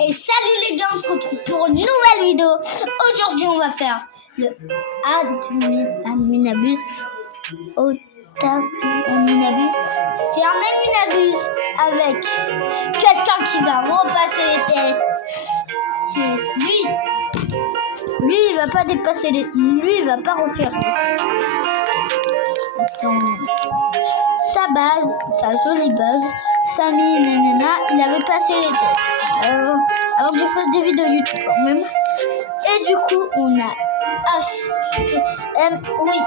Et salut les gars, on se retrouve pour une nouvelle vidéo. Aujourd'hui on va faire le Adminabus. C'est un Adminabus avec quelqu'un qui va repasser les tests. C'est lui. Lui il va pas dépasser les... Lui il va pas refaire sa base, sa jolie base. Samy, nanana, il avait passé les tests avant que je fasse des vidéos YouTube quand même. Et du coup, on a oui.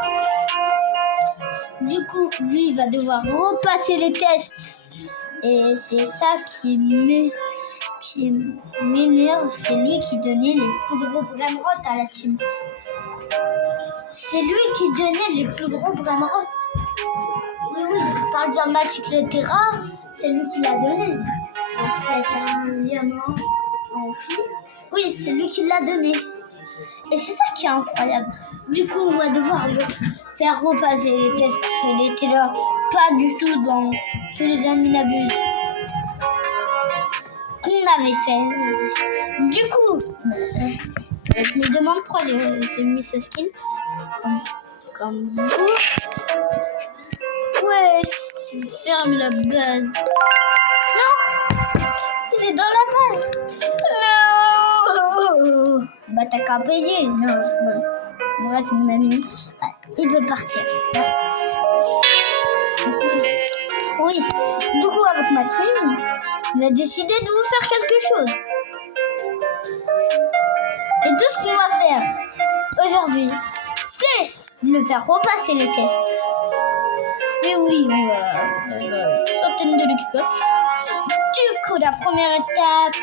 Du coup, lui, il va devoir repasser les tests. Et c'est ça qui m'énerve. C'est lui qui donnait les plus gros brainrot à la team. C'est lui qui donnait les plus gros brainrot. Oui, par exemple, Magic Letera, c'est lui qui l'a donné. Parce qu'il a été un diamant en fil. Oui, c'est lui qui l'a donné. Et c'est ça qui est incroyable. Du coup, on va devoir le faire repasser les tests parce qu'il était là pas du tout dans tous les Adminabus qu'on avait fait. Du coup, je me demande pourquoi j'ai mis ce skin comme vous. Ouais, ferme la base. Non, il est dans la base. Non. Bah t'as qu'à payer. Non, bon. Bref, c'est mon ami. Il peut partir. Merci. Oui, du coup avec ma team, on a décidé de vous faire quelque chose. Et tout ce qu'on va faire aujourd'hui, c'est le faire repasser les tests. Oui, on va centaine de Luxblock. Du coup, la première étape,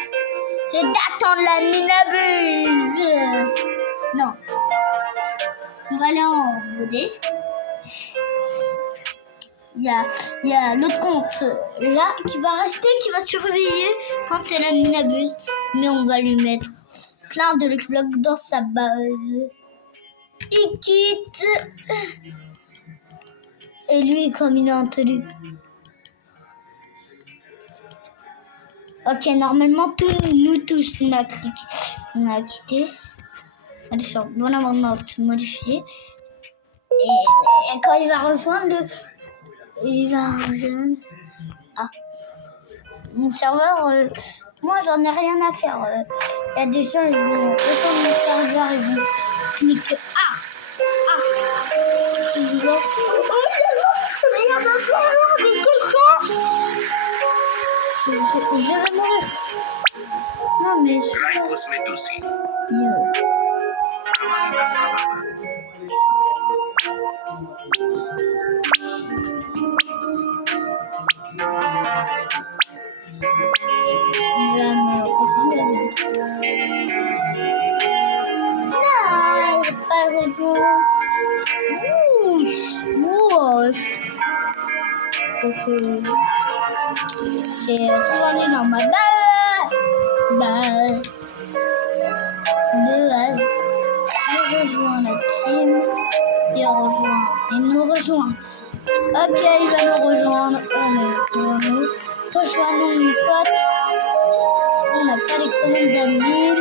c'est d'attendre la Minabuse. Non. On va aller en modé. Il y a l'autre compte là qui va rester, qui va surveiller quand c'est la Minabuse. Mais on va lui mettre plein de Luxblock dans sa base. Il quitte. Et lui, comme il est intelligent. Ok, normalement, nous tous, on a quitté. Allez, sur bon amendement modifié. Et quand il va rejoindre Ah, mon serveur, moi, j'en ai rien à faire. Il y a des gens, ils vont rejoindre mon serveur, ils vont cliquer. Ils vont... Je vais mourir. Non, mais... J'ai tourné dans ma base. Il rejoint la team. Il nous rejoint. Ok, il va nous rejoindre. Rejoignons mon pote. On n'a pas les commandes d'admin.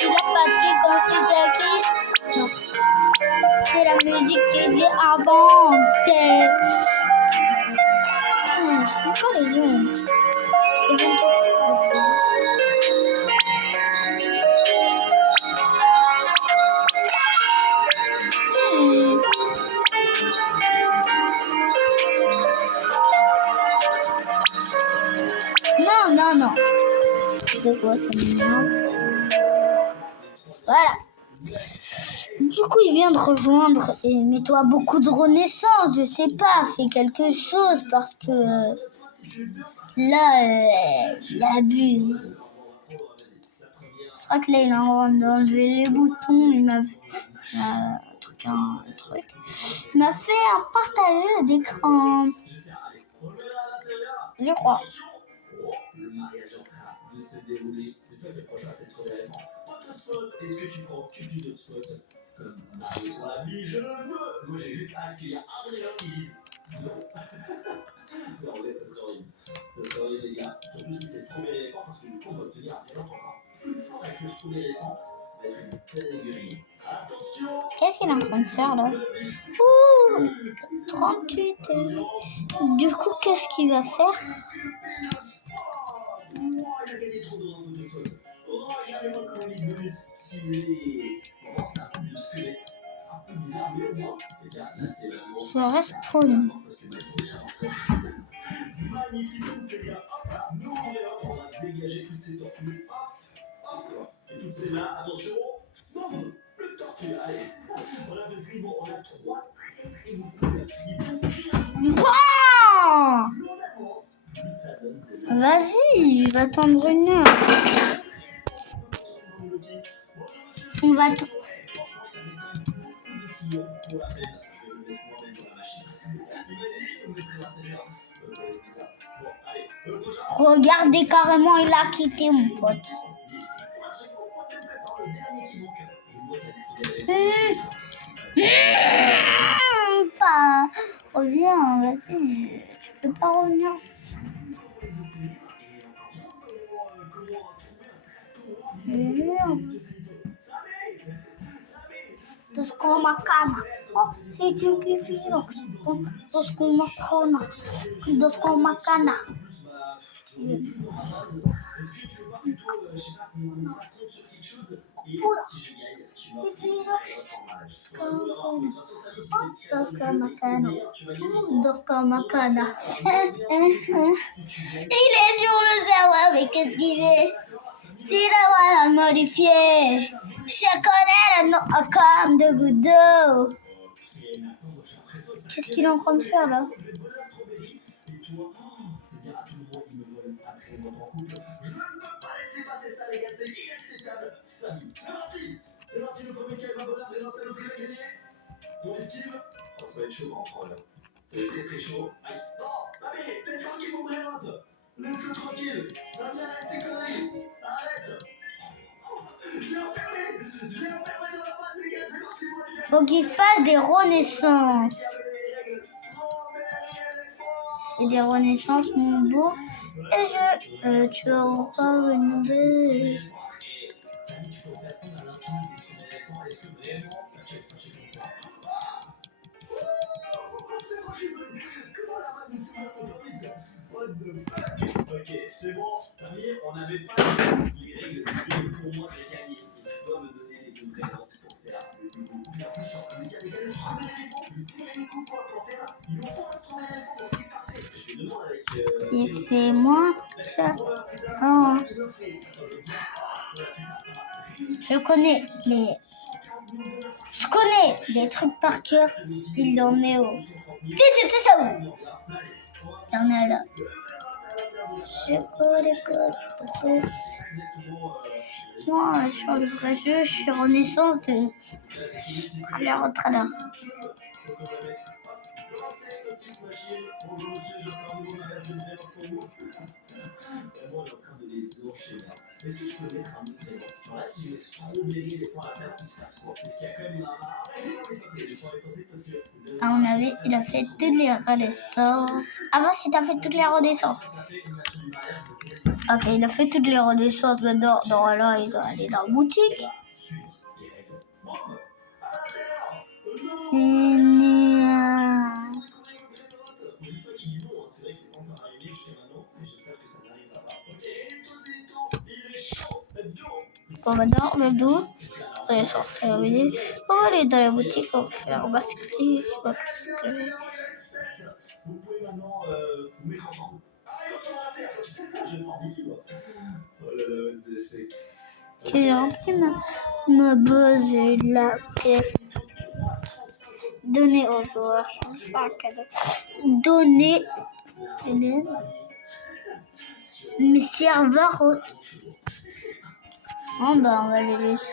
Il a paqué quand Isaki. Non. C'est la musique qui est inventée. C'est pas les jeunes. Non. C'est quoi ça m'énerve? Voilà. Du coup, il vient de rejoindre. Et mets-toi beaucoup de renaissance. Je sais pas, fais quelque chose parce que là, il abuse. Je crois que là, il a enlevé les boutons. Il m'a fait un truc. Il m'a fait un partage d'écran. Je crois. Est-ce que tu prends Cupid Hotspot comme Mario sur la vie? Je le veux. Moi j'ai juste hâte qu'il y a un qui dise non. En vrai, ça serait horrible. Ça serait horrible, les gars. Surtout si c'est Strawberry éléphant, parce que du coup, on va obtenir un diamant encore plus fort avec le Strawberry éléphant. Ça va être une dinguerie. Attention! Qu'est-ce qu'il est en train de faire là? Ouh, 38. Du coup, qu'est-ce qu'il va faire? Oh, il a gagné trop dans un fauteuil. Oh, regardez-moi comment il est devenu stylé. Oh, c'est un coup de squelette. Un peu bizarre, mais au moins, les gars, là, c'est vraiment. Je respawn. Parce que là, ils sont déjà magnifique coup, les gars. Hop là, nous, on va dégager toutes ces tortues. Hop, hop. Et toutes ces là, attention. Non, plus de tortues. Allez, on a fait le tri. Bon, on a 3 très très beaux coups. Il faut bien Bon, on avance. Ça donne de la. vas-y, il va attendre une heure. On va t- Regardez carrément, il a quitté mon pote. Pas. Reviens, vas-y. Tu peux pas revenir. Dosko makana. Oh, c'est tu qui fais dosko makana. Dosko makana. Dosko makana. Dosko makana. Il est sur le serveur, mais qu'est-ce qu'il fait? C'est la voie modifiée. Je connais le nom comme de gouttes d'eau. Qu'est-ce qu'il est en train de faire là? C'est parti, le premier qui va bonheur, des notes à l'autre, il va gagner. On esquive. Oh, ça va être chaud en troll. Ça va être très très chaud. Aïe. Non, Samy, t'es tranquille, mon prénote. Laisse-le tranquille. Samy, arrête tes conneries. Arrête. Je l'ai enfermé dans la base, les gars. C'est parti, moi, j'ai. Faut qu'il fasse des renaissances. Et des renaissances, mon beau. Et tu auras une belle. Ok, c'est bon, Samir, on n'avait pas les règles du jeu. Pour moi, j'ai gagné. Et tu dois me donner les deux vraies notes pour faire le nouveau coup. Et en plus, je suis en train de me dire, les gars, le strawberry éléphant, le dernier coup quoi pour faire. Il nous faut un strawberry éléphant, donc c'est parfait. Je me demande avec. Et c'est moi. Oh. Je connais les trucs par cœur. Il en est où? C'était ça où? Il y en a là. Moi, sur le vrai jeu, je suis renaissance de trailer au trailer. Est-ce que je peux mettre un autre élément? Genre là, si je mets strawberry, les points à table, il se passe quoi? Est-ce qu'il y a quand même Il a fait toutes les renaissances. Avant, si t'as fait toutes les renaissances. Ok, il a fait toutes les renaissances. Maintenant, là, il doit aller dans la boutique. Bon, maintenant, le dos, on est sorti à venir. On va aller dans la boutique, on va cycler. Vous pouvez maintenant vous mettre en forme. Ah, il va t'embrasser, attention. Je sens d'ici, moi. Oh là là, what the fuck. J'ai rempli ma buzz et la pièce. Donner aux joueurs, je un cadeau. Donner mes serveurs. Oh bah on va les laisser.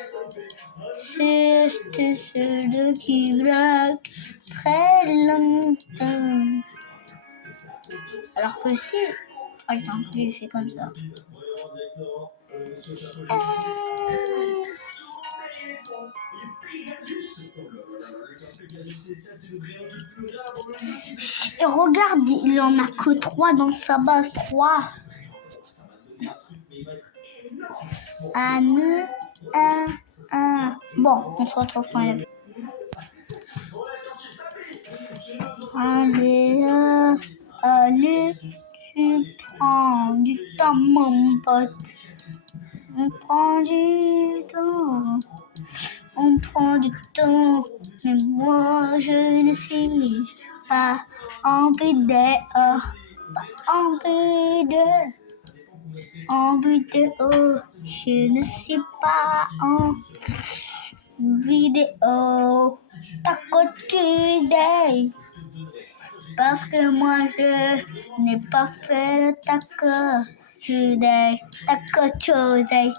C'est celui qui braque très longtemps. Alors que si, par exemple, lui il fait comme ça. Et regarde, il en a que 3 dans sa base. 3. Un. Bon, on se retrouve quand même. Allez, tu prends du temps, mon pote. On prend du temps. On prend du temps. Mais moi, je ne suis pas en vidéo. Pas en vidéo. En vidéo. Je ne suis pas en vidéo. Taco Tuesday. Parce que moi je n'ai pas fait le Taco Tuesday. Taco Tuesday.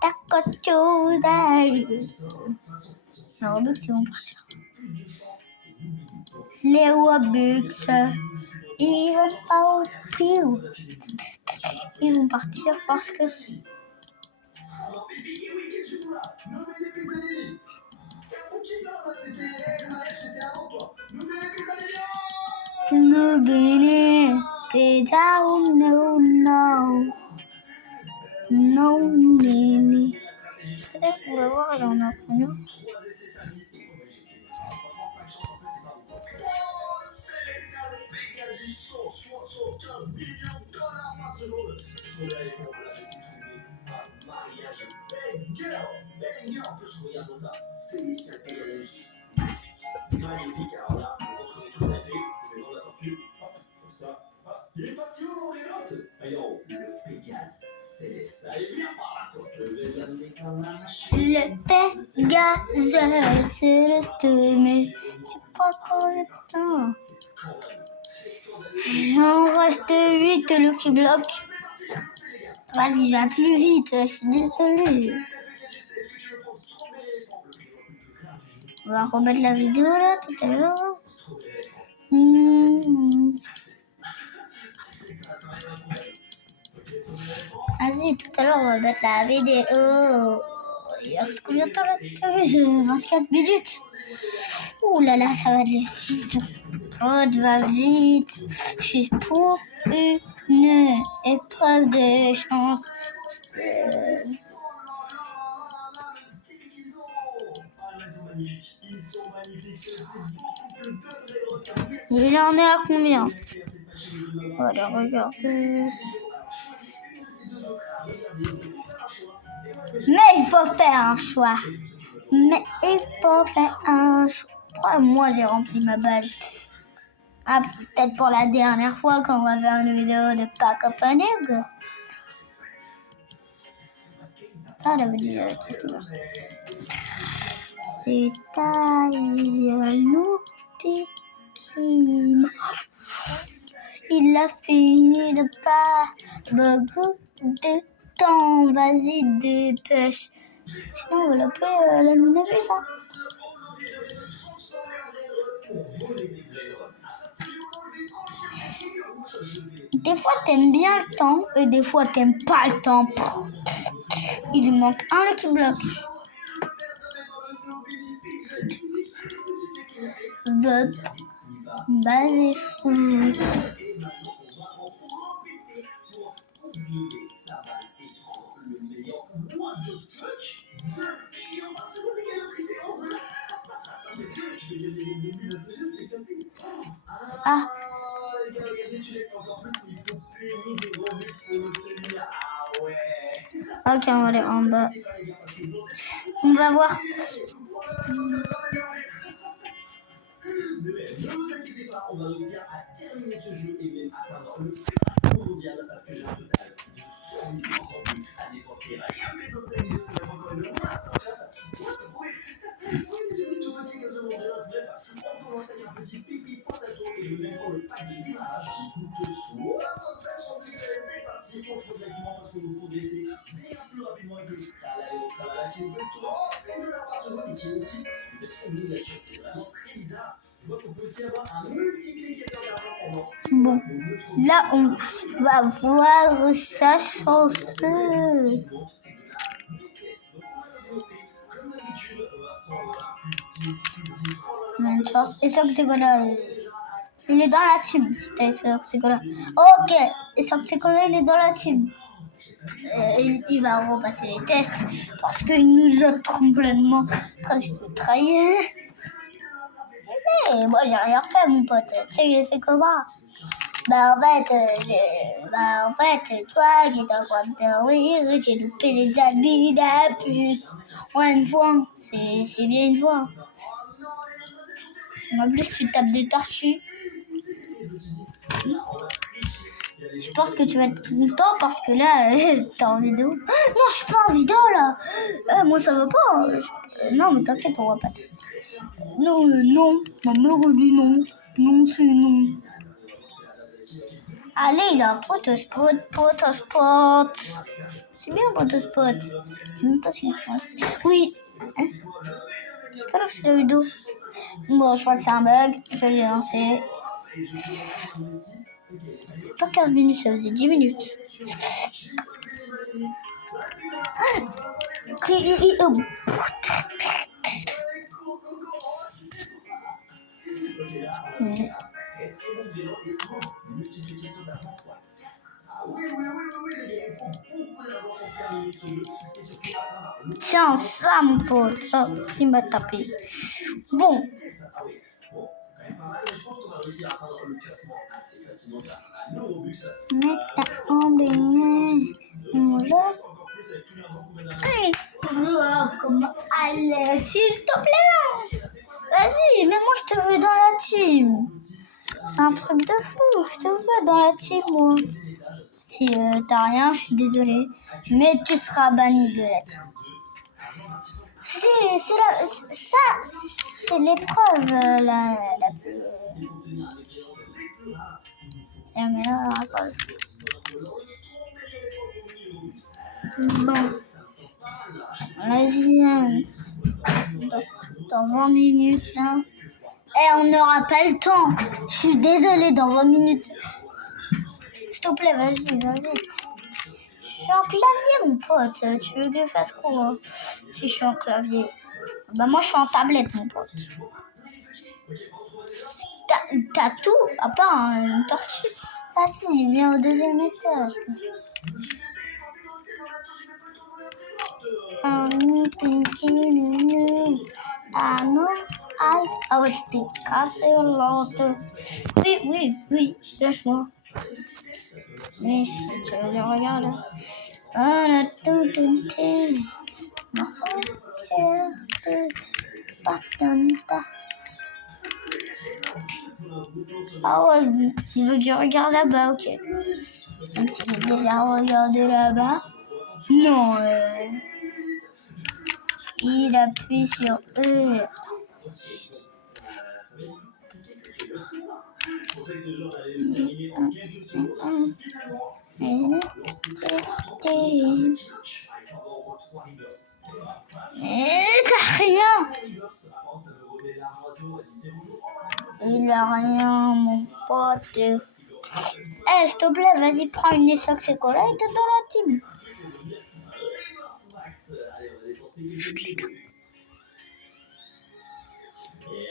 Taco Tuesday. La Robux, ils vont partir. Les Robux, ils vont pas au prix. Ils vont partir parce que... Le Bénin, pizza, no, no. No, Bénin. Peut-être qu'on va voir, il y en a combien. Magnifique, alors là, on retrouvait tous avec le nom de la tortue, hop, comme ça, hop. Il est parti où mon Renault? Voyons, le Pégase céleste. Allez, viens par là, toi. Je vais l'amener comme un chien. Le Pégase céleste, mais tu prends pas le temps. Il en reste 8, le qui bloque. Vas-y, va plus vite, je suis désolée. On va remettre la vidéo là tout à l'heure. Vas-y, tout à l'heure on va mettre la vidéo. Il reste combien de temps là? 24 minutes. Ouh là là, ça va aller vite. Oh, va vite. Je suis pour une épreuve de chance. Il en est à combien? On va aller regarder. Mais il faut faire un choix. Moi, j'ai rempli ma base. Ah, peut-être pour la dernière fois quand on va faire une vidéo de Pack Opening. Ah, la vidéo. C'est-à-dire Loupikima. Il a fini de pas beaucoup de temps. Vas-y, dépêche. Sinon, on va l'appeler la minute, ça. Des fois, t'aimes bien le temps et des fois, t'aimes pas le temps. Il lui manque un là qui bloque. Vas-y, fou. Ah. Ok, on va aller en bas. On va voir. Ne vous inquiétez pas, on va réussir à terminer ce jeu et même atteindre le record mondial parce que j'ai un total de 100 000 Robux à dépenser. Rien que dans cette vidéo, ça va être encore une masterclass. Oui, c'est tout petit comme ça, mon frère. Bref, on commence avec un petit pipi potato et je vais prendre le pack de démarrage qui coûte 65 Robux. C'est parti pour le directement parce que vous progressez bien plus rapidement avec le tralala au tralala qui vous fait 30 000 $ par seconde et qui est aussi une simulation. C'est vraiment très bizarre. Je vois qu'on peut aussi avoir un multiplicateur d'argent pendant. Bon, là on va voir sa chance. Une chance. Et ça que c'est quoi là? Il est dans la team, c'était Soxicola. Ok, et Soxicola, il est dans la team. Il va repasser les tests parce qu'il nous a complètement presque trahi. Mais moi, j'ai rien fait, mon pote. Tu sais, j'ai fait comment? En fait, toi qui t'es en train de te rire, j'ai loupé les amis d'un plus. Ouais, une fois, c'est bien une fois. En plus, tu tapes des tortues. Je pense que tu vas être content parce que là, t'es en vidéo. Non, je suis pas en vidéo là. Moi, ça va pas. Non, mais t'inquiète, on va pas. Non, non. Ma mère a dit non. Non, c'est non. Allez, il a un potospot. C'est bien un potospot. Je sais même pas ce qu'il pense. Oui. Hein? C'est pas là que je l'ai vidéo. Bon, je crois que c'est un bug. Je l'ai lancé. C'est pas 15 minutes, ça faisait 10 minutes. Tiens, ça, mon pote. Oh, il m'a tapé. Bon. Mais t'as oublié. Allez, s'il te plaît. Vas-y, mais moi je te veux dans la team. C'est un truc de fou. Je te veux dans la team, moi. Si t'as rien, je suis désolée. Mais tu seras banni de la team. C'est l'épreuve la plus... C'est la meilleure. Bon. Vas-y. Dans 20 minutes, là. On n'aura pas le temps. Je suis désolée, dans 20 minutes. S'il te plaît, vas-y, va vite. Je suis en clavier, mon pote. Tu veux que je fasse quoi si je suis en clavier? Moi, je suis en tablette, mon pote. T'as tout, à part une tortue. Vas-y, viens au deuxième étage. Ah ouais, tu t'es cassé l'autre. Oui, lâche-moi. Mais tu vas le regarder. On a tout tenté. Ah ouais, il veut qu'il regarde là-bas, ok. Même s'il est déjà regardé là-bas. Non, il appuie sur E. T'as rien. Il a rien, mon pote. S'il te plaît, vas-y, prends une essoc chocolat et t'es dans la team.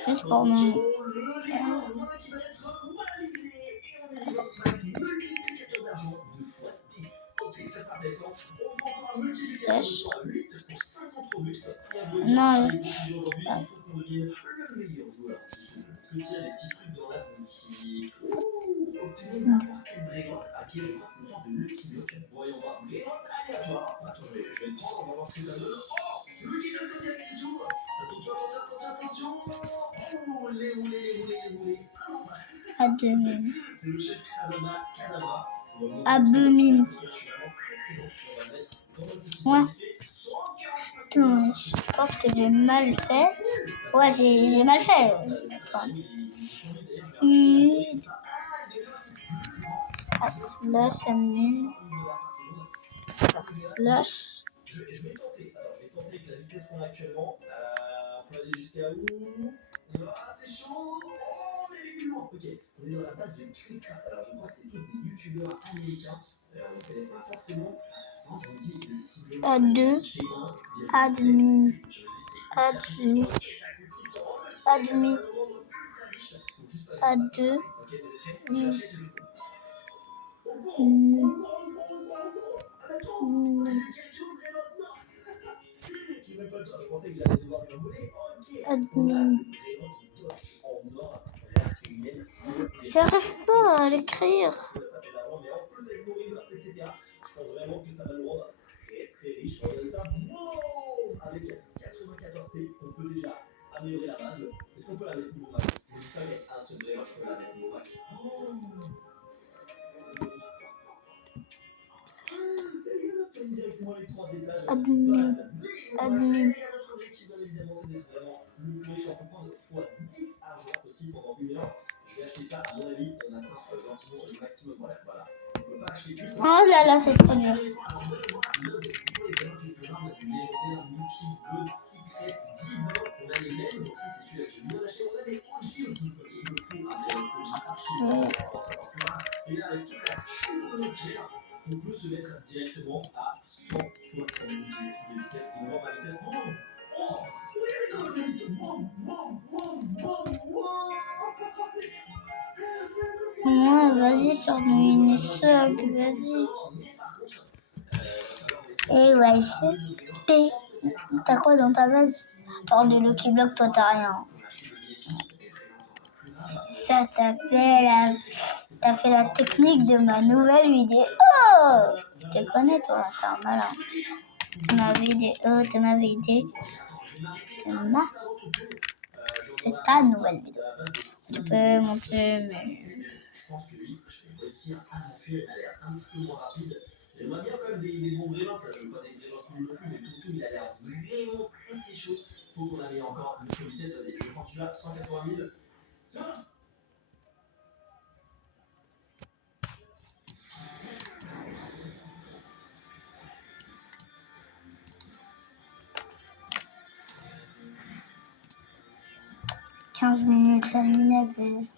Juste pour moi. Non, Abomine. Ouais. Attends, je pense que j'ai mal fait. Ouais, j'ai mal fait. Là, c'est mieux. Là, Je vais tenter. Alors, je vais tenter avec la vitesse qu'on a actuellement. On peut aller jusqu'à où? Ah, c'est chaud. Oh, on est plus loin. Ok, on est dans la base de Cricut. Alors, je crois que c'est tous des youtubeurs américains. On ne connaît pas forcément. Non, je vous dis, admin. A2. J'arrive pas à l'écrire. Je pense vraiment que ça va nous rendre très riche. Regardez ça. Wow, avec 94 T, on peut déjà améliorer la base. Est-ce qu'on peut la mettre niveau max? Je sais pas, mais un seul vrai, je peux la mettre niveau max. Directement les 3 étages. Admin. Notre objectif, bien évidemment, c'est d'être vraiment le plus riche. On peut prendre x10 argent aussi pendant 1 heure. Je vais acheter ça, à mon avis, on atteint gentiment le maximum. Voilà. On peut pas acheter plus. Oh là là, c'est trop dur. C'est quoi les valeurs quelque part du légendaire multi-god secret divin? On a les mêmes, donc ça c'est celui-là que je viens d'acheter. On a des OG aussi, ok, il me faut un vrai OG absolument. Et là, avec toute la chute entière, on peut se mettre directement à 178 de vitesse. Et moi, ma vitesse, oh, regardez comment Ouais, vas-y, sors-nous une soc, vas-y. Et wesh. T'as quoi dans ta base? Hors de Lucky Block, toi t'as rien. Ça, t'as fait la technique de ma nouvelle vidéo. Oh, je te connais, toi. T'es un malin. De ma vidéo. De ta nouvelle vidéo. Tu peux monter, mais... Je pense que lui, je vais réussir à l'enfuir. Il a l'air un petit peu moins rapide. J'aimerais bien quand même des bons grévins. Je veux pas des grévins cool non plus, mais tout, il a l'air vraiment très chaud. Faut qu'on améliore encore le sur vitesse. Vas-y, je prends celui-là, 180 000. Tiens! « 15 minutes, la mine abuse.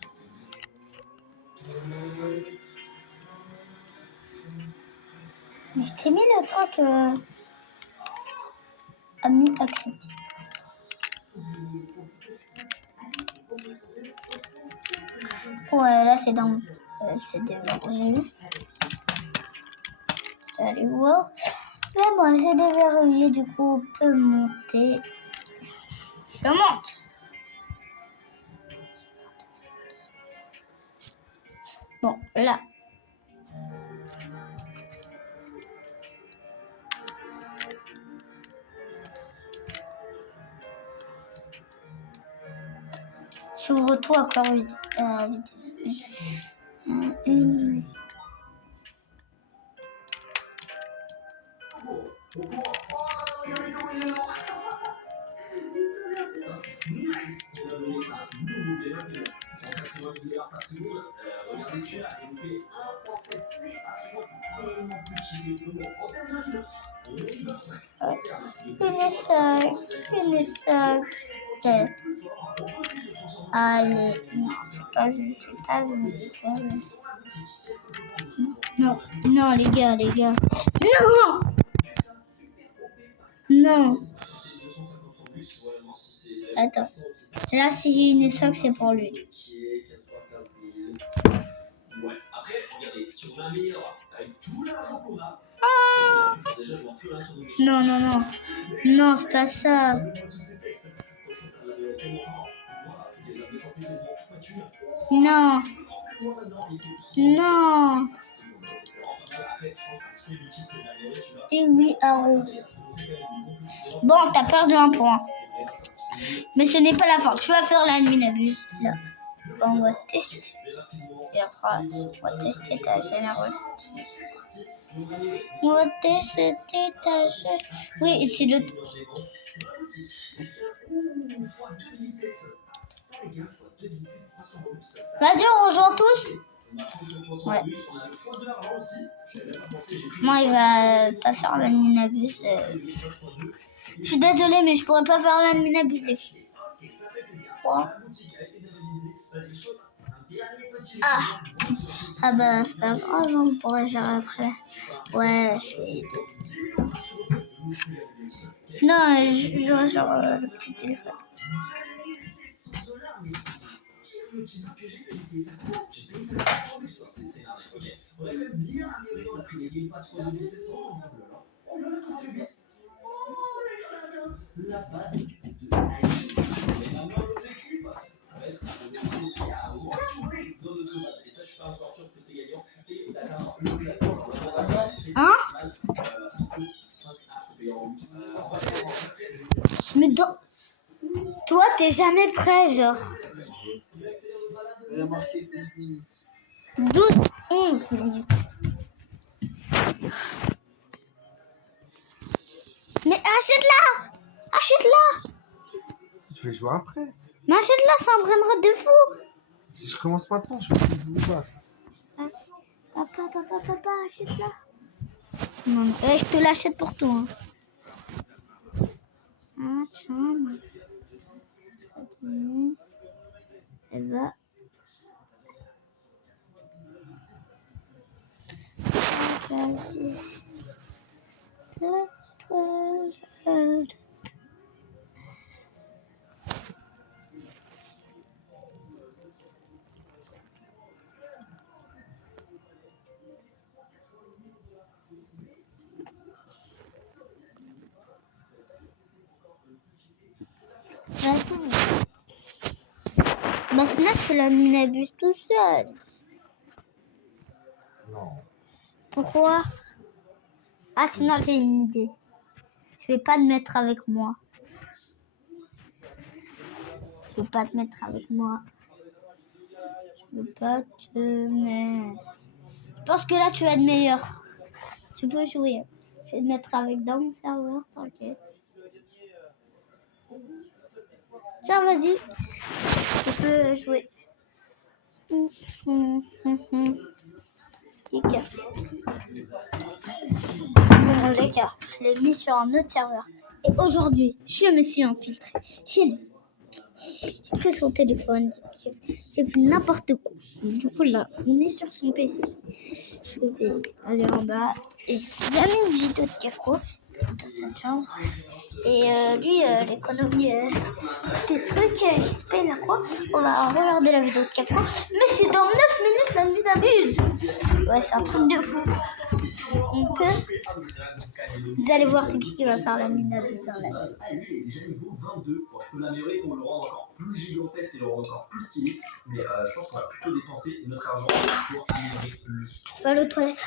Mais je t'ai mis le truc ami accepté. Ouais, là c'est dans... c'est déverrouillé. Allez voir. Mais bon, c'est déverrouillé, du coup on peut monter. Je monte. Bon, là. J'ouvre tout à corps vite. Nice! On a donné un nouveau développement. 180 milliards par seconde. Regardez celui-là, il nous fait 1,7 T par seconde. C'est tellement plus cheaté. Donc, en termes de news, on est dans max. En termes Une sac. Allez, non, les gars. Non. Attends. Là, si j'ai une soc, c'est pour lui. Ouais, après, regardez, si on améliore avec tout l'argent qu'on a, on peut déjà jouer plus rien sur nos Non. Non, c'est pas ça. Non. Et oui, Haro. Bon, t'as perdu un point. Mais ce n'est pas la fin. Tu vas faire la minabuse, là. On va tester. Et après, on va tester ta générosité. On va tester ta générosité. Oui, c'est le... Vas-y, on rejoint tous. Ouais. Moi, il va pas faire la minabuse. Je suis désolée, mais je pourrais pas faire la minabuse. Ah bah c'est pas grave, on pourra gérer après. Ouais, je suis... Non, je joue sur le petit téléphone. le kidnap que j'ai payé ça combien? J'ai payé ça 5 Robux. C'est une arnaque, ok. On a quand même bien amélioré, on a pris les Game Pass fois de vitesse. Oh là là, comment je vais vite. La base de iShop. Et maintenant, l'objectif, ça va être de réussir aussi à retourner dans notre base. Et ça, je suis pas encore sûr que c'est gagnant. Et d'atteindre le classement. Hein? Mais toi, t'es jamais prêt, genre. Il y a marqué 12 minutes. 12, 11 minutes. Mais achète-la! Achète-la! Je vais jouer après. Mais achète-la, ça me rendra de fou! Si je commence maintenant, je vais jouer pas. Papa, achète-la! Non, je te l'achète pour toi. Ah, tiens. Elle va. Bah sinon je fais la minibus tout seul. Non. Pourquoi? Ah sinon j'ai une idée. Je vais pas te mettre avec moi. Je vais pas te mettre avec moi. Je vais pas te mettre. Je pense que là tu vas être meilleur. Tu peux jouer. Je vais te mettre avec dans mon serveur, t'inquiète. Tiens, vas-y. Tu peux jouer. Les gars. Bon, les gars, je l'ai mis sur un autre serveur. Et aujourd'hui, je me suis infiltré chez lui. J'ai pris son téléphone, j'ai fait n'importe quoi. Du coup, là, on est sur son PC. Je vais aller en bas et j'ai mis une vidéo de Kefro. Et lui, l'économie des trucs, il se paye la quoi. On va regarder la vidéo de Kefro. Mais c'est dans 9 minutes la nuit d'abuse. Ouais, c'est un truc de fou. Donc, vous allez voir c'est qui va faire la mine d'abuse dans la vie. Lui, il est déjà niveau 22. Bon, je peux l'améliorer pour le rendre encore plus gigantesque et le rendre encore plus stylé. Mais je pense qu'on va plutôt dépenser notre argent pour améliorer le son. Je vais aller aux toilettes.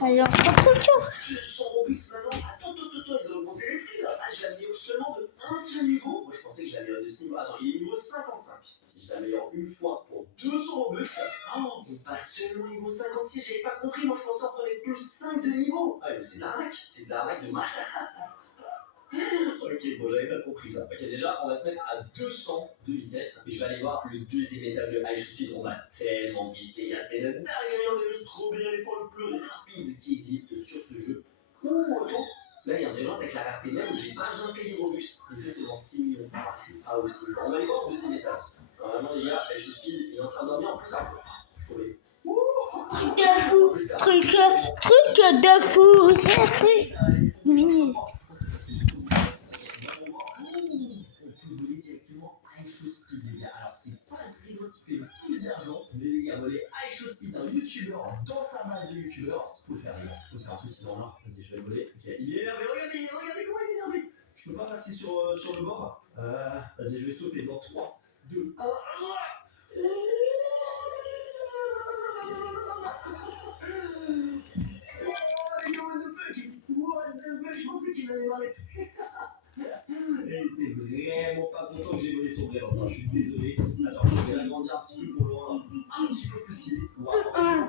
Allez, on se retrouve, ciao. 200 Robux maintenant. Attends, ils ont augmenté les prix là. Ah, je l'améliore seulement de un seul niveau. Moi, je pensais que je l'améliorais de ce niveau. Ah non, il est niveau 55. Si je l'améliore une fois pour 200 Robux, oh, on passe seulement niveau 56. J'avais pas compris. Moi, je pensais qu'on prenait plus 5 de niveau. Ah, mais c'est de l'arnaque. C'est de l'arnaque de marque. Ok, bon, j'avais pas compris ça. Ok, déjà, on va se mettre à 200 de vitesse. Et je vais aller voir le deuxième étage de iShop. On va tellement vite, les gars. C'est le dernier, on est le strawberry pour le plus rapide qui existe sur ce jeu. Ouh, attends. Là, il y a un événement avec la rareté même où j'ai pas besoin de payer Robux. Il fait seulement 6 millions. Ah, c'est pas aussi. On va aller voir le deuxième étage. Normalement, les gars, iShop, il est en train de dormir. En plus, c'est un peu. Truc de fou, truc de fou, j'ai pris. Ministre. On peut voler directement iShop Speed, les gars. Alors, c'est pas le créneau qui fait le plus d'argent, mais les gars, voler iShop Speed, un youtubeur dans sa base de youtubeurs, faut le faire, les gars. Faut le faire. En plus, il est en or. Vas-y, je vais le voler. Ok, il est énervé. Regardez comment il est énervé. Je peux pas passer sur le bord. Vas-y, je vais sauter dans 3, 2, 1. Je pensais qu'il allait m'arrêter. Elle était vraiment pas content que j'ai volé son vrai. Enfin, je suis désolé. Attends, je vais l'agrandir un petit peu pour le rendre un petit peu plus stylé. Wow, Attends,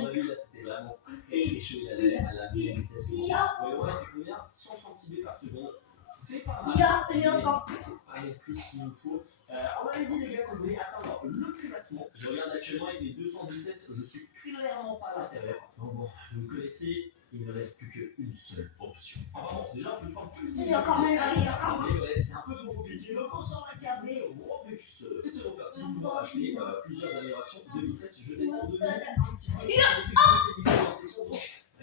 c'était vraiment très chaud. Il a à la meilleure vitesse que moi. Ouais, ouais, combien 136 b par seconde. C'est pas mal. il a encore plus. Pas non plus qu'il nous faut. On avait dit, les gars, qu'on voulait atteindre le classement. Je regarde actuellement avec les 200 de vitesse. Je suis clairement pas à l'intérieur. Donc bon, vous me connaissez. Il ne reste plus qu'une seule option. Enfin bon, déjà, on peut prendre plus de il a quand même, c'est un peu trop compliqué. Donc on s'en va garder Robux. Et c'est reparti pour acheter plusieurs améliorations de vitesse. Je dépense de un petit peu. Et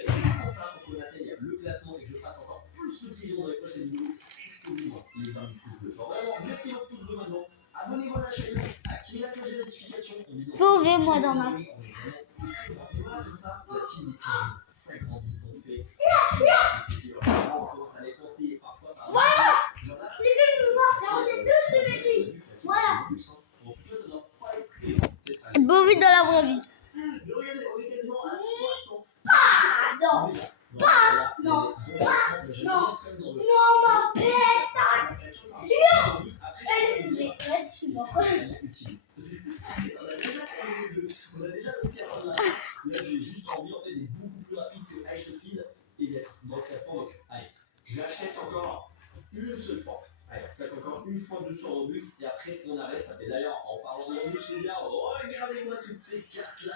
c'est pour ça pour que j'atteigne le classement et que je fasse encore plus le pigeon dans les prochaines vidéos. Explosez-moi les 20 pouces bleus. Genre vraiment, ma on est vraiment très grand. Et voilà, comme ça, la team des pigeons s'agrandit, on fait. C'est dur. On commence à les penser parfois par Voilà. En tout cas, ça doit pas être très long. Peut-être aller. Beau vite dans la vraie vie. Mais regardez, on est quasiment à 300. Non. Non. Non, ma peste. Elle est tombée. Ouais, je suis mort. On a déjà réussi à avoir là, j'ai juste envie en fait d'être beaucoup plus rapide que Ice Speed et d'être dans le classement. Donc, allez, j'achète encore une seule fois. Allez, on claque encore une fois 200 Robux et après on arrête. Et d'ailleurs, en parlant de Robux, les gars, regardez-moi toutes ces cartes là.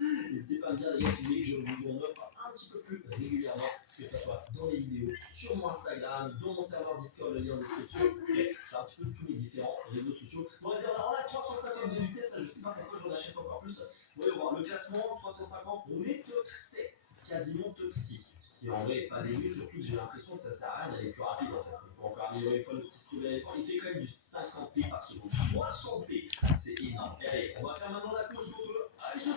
N'hésitez pas à me dire, les gars, si vous voulez que je vous en offre un petit peu plus régulièrement, que ce soit dans les vidéos, sur mon Instagram, dans mon serveur Discord, le lien en description. Bref, c'est un petit peu tous les différents réseaux sociaux. Bon, vas-y, on a 350 de vitesse, je sais pas pourquoi j'en achète encore plus. Vous voyez voir le classement, 350, on est top 7, quasiment top 6. Ce qui en vrai n'est pas dégueu, surtout que j'ai l'impression que ça sert à rien d'aller plus rapide en fait. On peut encore améliorer une fois le petit truc d'éléphant. Il fait quand même du 50 T par seconde. 60 T, c'est énorme. Et allez, on va faire maintenant la course contre Ice.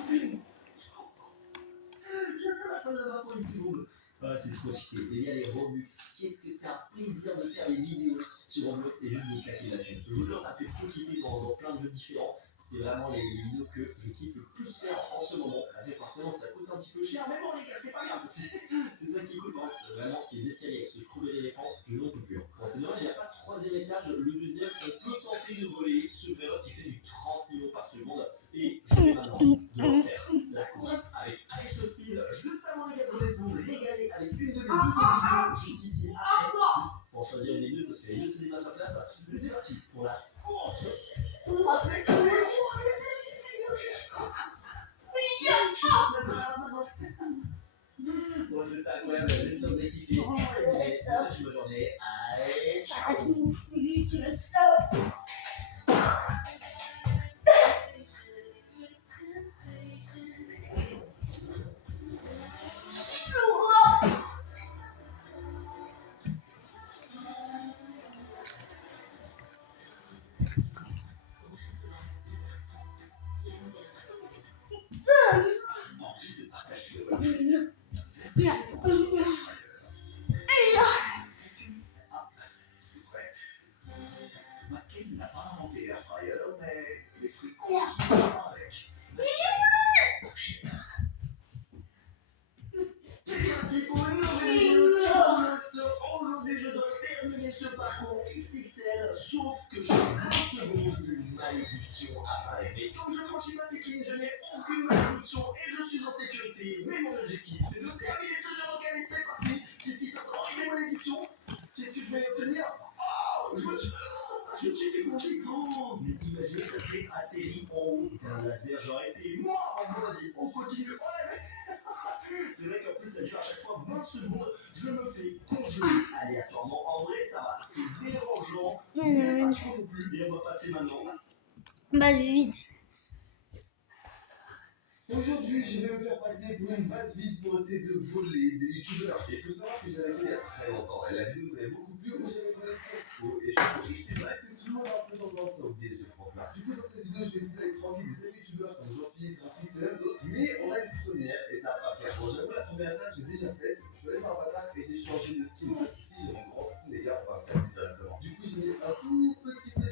Je fais la fin de la main pour une seconde. Ah, c'est trop cheaté. Les gars, les Robux, qu'est-ce que c'est un plaisir de faire des vidéos sur Roblox et juste de claquer la thune. Je vous jure, ça me fait trop kiffer dans plein de jeux différents. C'est vraiment les vidéos que je kiffe le plus faire en ce moment. Après, forcément, ça coûte un petit peu cher, mais bon, les gars, c'est pas grave. C'est ça qui coûte. Vraiment, ces escaliers avec ce trou de l'éléphant, je n'en peux plus. Bon, c'est dommage, il n'y a pas de troisième étage. Le deuxième, on peut tenter de voler ce vélo qui fait du 30 millions par seconde. Et je vais maintenant devoir faire la course avec Ice Speed juste avant les gars. Je laisse vous régaler avec une de mes deuxièmes vidéos juste ici après. Juste, faut en choisir une des deux parce que les deux c'est des masterclass. Et c'est parti pour la course. Bon, c'était incroyable, j'espère que vous avez kiffé. Et je vous souhaite une bonne journée. Allez, ciao. McCain n'a pas inventé l'air fryer, mais les fruits continuent avec. C'est parti pour une nouvelle vidéo sur Roblox. Aujourd'hui, je dois terminer ce parcours XXL, sauf que j'ai 20 secondes, une malédiction apparaît. Mais comme je franchis pas ces lignes, je n'ai aucune malédiction et je suis en sécurité. Mais mon objectif, c'est de terminer ce jeu. Donc allez, c'est parti. Ici, les malédictions. Qu'est-ce que je vais obtenir? Oh, je me suis fait manger. Oh, mais imaginez, ça serait atterri en haut d'un laser. J'aurais été mort. Vas-y, on continue. Ouais, c'est vrai qu'en plus ça dure à chaque fois 20 secondes, je me fais congeler aléatoirement. En vrai ça va, c'est dérangeant, mais pas trop non plus. Et on va passer maintenant. Bah, vite. Aujourd'hui, je vais me faire passer pour une base vide pour essayer de voler des youtubeurs. Il faut savoir que j'avais fait il y a très longtemps. Et la vidéo vous avait beaucoup plu où j'avais volé trop. Et c'est vrai que tout le monde a un peu tendance à oublier ce prof-là. Du coup, dans cette vidéo, je vais essayer d'aller tranquille des seuls youtubeurs comme Jean-Philippe, Graphics et même d'autres. Mais on a une première étape à faire. Bon, j'avoue, la première étape, j'ai déjà faite. Je suis allé dans Avatar et j'ai changé de skin. Parce que si j'ai mon grand skin, les gars, on va faire directement. Du coup, j'ai mis un tout petit skin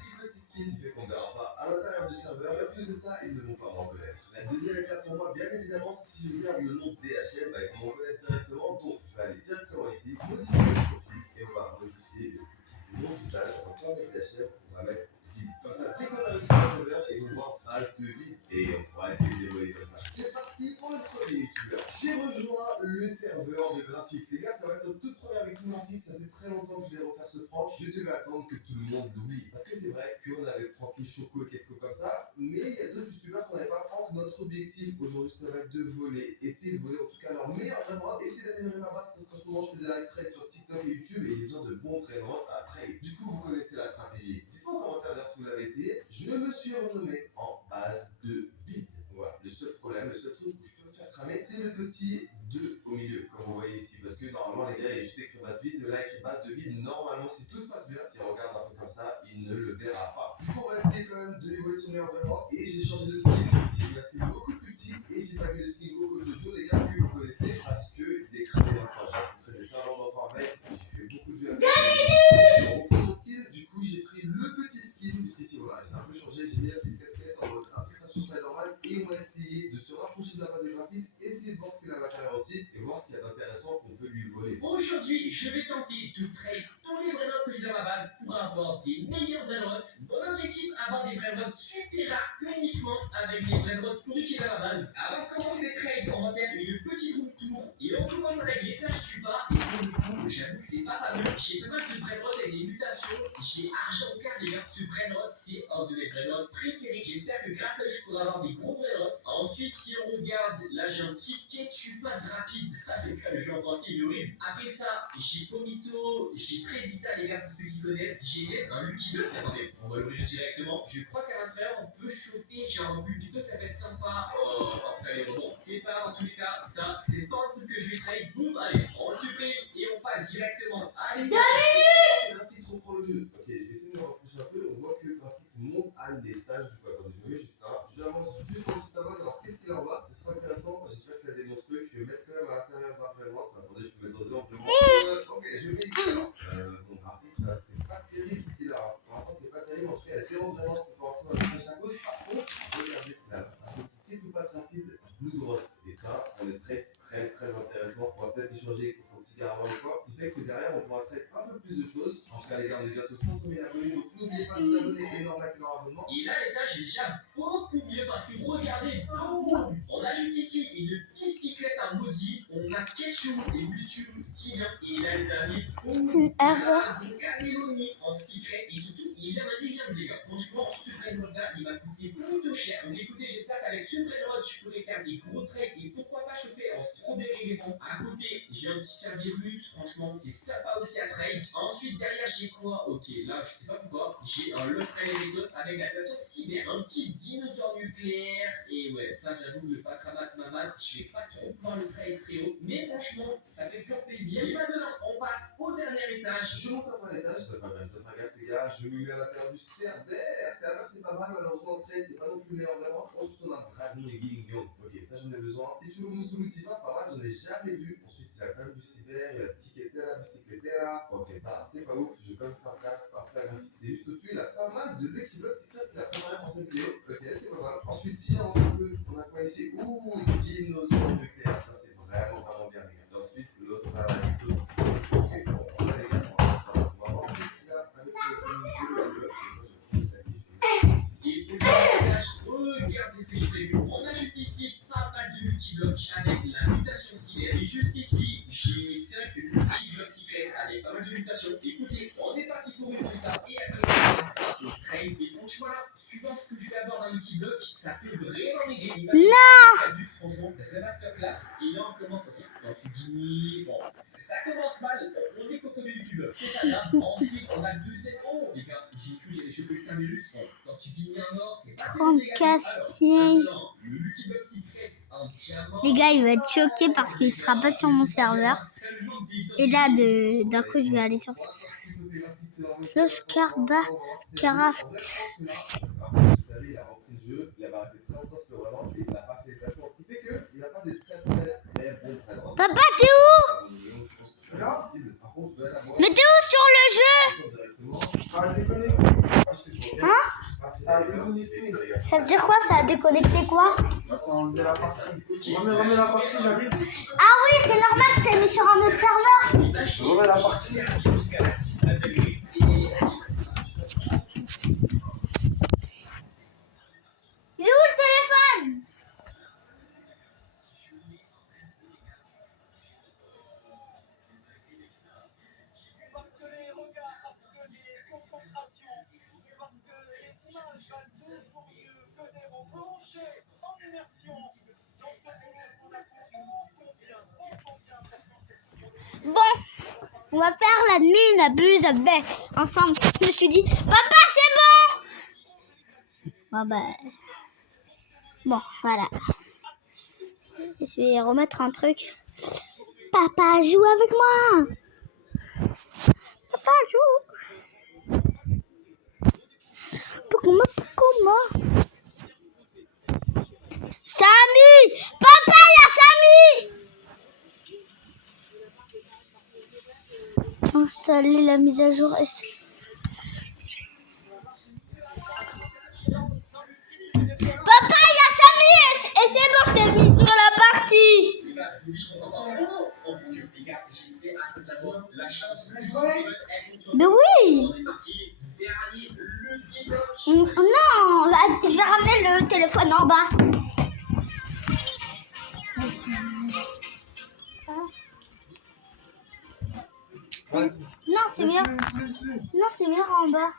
qui fait qu'on ne verra pas à l'intérieur du serveur. Et plus de ça, ils ne vont pas m'en connaître. La deuxième étape pour moi, bien évidemment, si je regarde le nom de DHL, bah, ils vont m'en connaître directement. Donc, je vais aller directement ici, modifier le profil et on va modifier le petit nom du visage. On va prendre le DHL, on va mettre vide. Comme ça, dès qu'on a reçu le serveur, ils vont voir base de vide et on pourra essayer de dévoiler comme ça. C'est parti pour le premier youtubeur. J'ai rejoint le serveur de Graphics. Les gars, ça va être notre toute première victime graphique. Ça fait très longtemps que je vais refaire ce prank. Je devais attendre que tout le monde l'oublie. Parce que c'est vrai qu'on avait pranké Choco et quelque chose comme ça. Mais il y a d'autres youtubeurs qu'on n'avait pas prank. Notre objectif aujourd'hui, ça va être de voler. Essayer de voler en tout cas leur meilleur train. Essayer d'améliorer ma base parce qu'en ce moment, je fais des live trades sur TikTok et YouTube et j'ai besoin de bons trainers à trade. Du coup, vous connaissez la stratégie. Dites-moi en commentaire d'ailleurs si vous l'avez essayé. Je me suis renommé en base de vide. Voilà. Le seul problème, le seul truc où je peux me faire cramer, c'est le petit 2 au milieu, comme vous voyez ici. Parce que normalement, les gars, il y a juste écrit base vide. Là, écrit base de vide. Normalement, si tout se passe bien, si on regarde un peu comme ça, il ne le verra pas. Du coup, on va essayer quand même de lui voler son meilleur vraiment. Et j'ai changé de skin. J'ai mis un skin beaucoup plus petit. Et j'ai pas mis le skin Coco Jojo, les gars, que vous connaissez. Parce que il est cramé maintenant. J'ai fait des serveurs d'enfants avec. J'ai fait beaucoup de jeux avec. J'ai repris mon skin. Du coup, j'ai pris le petit skin. Juste ici, voilà. J'ai un peu changé. J'ai mis la petite casquette en mode infiltration normale. Et on va essayer de se rapprocher de la base de graphisme. Essayer de voir ce qu'il a à l'intérieur aussi. Et voir ce qu'il y a d'intéressant qu'on peut lui voler. Aujourd'hui, je vais tenter de trade tous les brainrots que j'ai dans ma base pour avoir des meilleurs brainrots. Mon objectif, avoir des brainrots super rares uniquement avec les brainrots pourris que j'ai dans ma base. Avant de commencer les trades, on va faire une petite roue tour et on commence avec l'étage du bas. Et pour le coup, j'avoue que c'est pas fameux. J'ai pas mal de brainrots avec des mutations. J'ai argent au cœur, les gars. Ce brainrot, c'est un de mes brainrots préférés. J'espère que grâce à eux, je pourrai avoir des gros brainrots. Ensuite, si on regarde, là j'ai un petit ketchup rapide. Le jeu en français il est horrible. Après ça, j'ai Pomito, j'ai Fredita les gars pour ceux qui connaissent. J'ai même un Lucky Block. Attendez, on va l'ouvrir directement. Je crois qu'à l'intérieur on peut choper genre un Bulbito, ça peut être sympa. Après les rebonds. C'est pas dans tous les cas, ça c'est pas un truc que je vais trade. Boum, allez, on supprime et on passe directement. Allez, Le graphisme reprend le jeu. Ok, je vais essayer de me rapprocher un peu. On voit que le graphisme monte à l'étage du coup. Attendez, je me mets juste là. J'avance juste en dessous de sa base. Alors, qu'est-ce qu'il a en bas? Ce sera intéressant. J'espère qu'il a des monstres. Je vais mettre quand même à l'intérieur d'un brainrot. Attendez, je peux mettre dans zéro brainrot. Ok, je vais mettre ici alors. Bon, graphisme, là, c'est pas terrible ce qu'il a. Pour l'instant, c'est pas terrible. En tout cas, il y a zéro brainrot pour l'instant dans le à gauche. Par contre, regardez ce qu'il a. Un petit tout pas rapide, blue droite. Et ça, on est très intéressant. On va peut-être échanger contre un petit garant ou quoi. Ce qui fait que derrière, on pourra traiter un peu plus de choses. En tout cas, les gars, on est bientôt 500 000 abonnés. Donc, n'oubliez pas de vous abonner. Énorme like, énorme abonnement. et là, l'étage est déjà beaucoup mieux parce que regardez, boum, on ajoute ici une bicyclette en body, on a Ketchum et Mewtwo, Tigre, et là, les amis, boum, Une erreur. Cannelloni en secret, et surtout, il a un délire, les gars. Franchement, ce brainrot-là, il m'a coûté plutôt cher. Donc, écoutez, j'espère qu'avec ce brainrot, je pourrais faire des gros trades et pourquoi pas choper en strawberry vivant. À côté, j'ai un petit Cerberus, franchement, c'est sympa aussi à trade. Ensuite, derrière, j'ai quoi? Ok, là, je sais pas pourquoi, j'ai un Lost Relevator avec la version cyber, un petit dinosaure nucléaire. Et ouais, ça, j'avoue, le pas rabattre ma masse, je vais pas trop pouvoir le trade très haut. Mais franchement, ça fait toujours plaisir. Et maintenant, on passe au dernier étage. Je monte un peu à l'étage, je dois faire gaffe les gars, je me mets à l'intérieur du Cerbère. Cerbère c'est pas mal, malheureusement le trade c'est pas non plus le meilleur vraiment. Ensuite on a un Dragon et Guignon, ok ça j'en ai besoin. Et tu le Moussoulutifa, pas mal, j'en ai jamais vu. Ensuite il y a quand même du cyber, il y a la Tiquetera, Bicycletera. Ok ça c'est pas ouf, je vais quand même faire gaffe. Après la graphique c'est juste au-dessus, il a pas mal de Lucky Block Secret, il a pas mal en cette vidéo. Ok c'est pas mal. Ensuite si j'avance un peu, on a quoi ici? Ouh, dinosaure nucléaire, ça c'est vraiment bien les gars. Et ensuite Los Paraditos. Ok bon, on a les gars. Et pour le étage, regardez ce que j'ai prévu. On ajoute ici pas mal de multiblocs avec la mutation cyber. Et juste ici, j'ai 5 multiblocs secrets avec pas mal de mutations. Écoutez, on est parti pour une de ça. Et après, on passe au trade. Et franchement, là, suivant ce que je vais avoir dans multibloc, ça peut vraiment m'aider. Non! Franchement, c'est la masterclass. Et là, on commence, ok. Quand tu dis, bon, ça commence mal. On est contre le multibloc. C'est pas grave. Ensuite, on a le deuxième. Oh, les gars, j'ai cru que j'avais chopé le Samelus. Quand tu dis un or, c'est pas 30 castiers. le multibloc secret, un diamant. Les gars, il va être choqué parce qu'il sera pas sur mon serveur. Et là, d'un coup, je vais aller sur son serveur. Le Scarba Caraft. Il a repris le jeu, il avait arrêté très longtemps sur le vraiment et il n'a pas fait les tâches. Ce qui fait qu'il n'a pas des très bon brainrots. Papa, t'es où? Mais t'es où sur le jeu? Hein? Ça veut dire quoi? Ça a déconnecté quoi? Ça a enlevé la partie. Remets la partie, j'arrive. Ah oui, c'est normal, je t'ai mis sur un autre serveur. Je remets la partie. Il est où le téléphone? Parce que les regards, parce que les concentrations, parce que les images valent toujours mieux que des mots plongés en immersion dans ce boulot qu'on a combien. Bon, on va faire la mine abuse avec ensemble. Je me suis dit, papa, c'est bon. Bon, voilà. Je vais remettre un truc. Papa, joue avec moi. Papa, joue. Comment? Samy! Papa, il y a Samy! Installer la mise à jour. Papa, il y a Samy! Et c'est bon, je t'ai mis sur la partie. Mais oui! Non, vas-y, je vais ramener le téléphone en bas. Vas-y. Non, c'est mieux. Laisse-le. Non, c'est mieux en bas.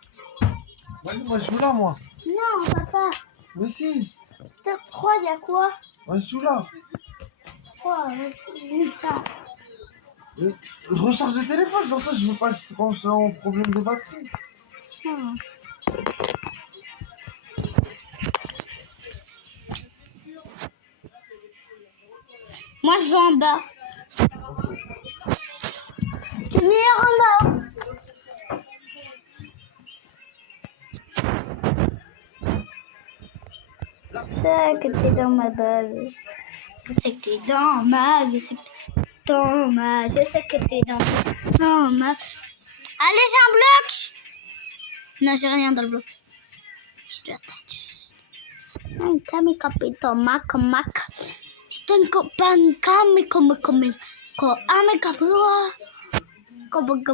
Vas-y, moi je joue là, moi. Non, papa. Mais si. Stop 3, il y a quoi? Moi je joue là. Quoi? Vas-y, ça. Mais recharge le téléphone, comme ça je veux pas quand je suis en problème de batterie. Non. Moi, je vais en bas. C'est meilleur en bas. Je sais que t'es dans ma base. Je sais que t'es dans ma. Je sais que t'es dans ma. Je sais que t'es dans ma. Allez, j'ai un bloc. Non, j'ai rien dans le bloc. Je dois attendre. Kami kapito mak. Tenko pan kami come ko ame kapua. Go bag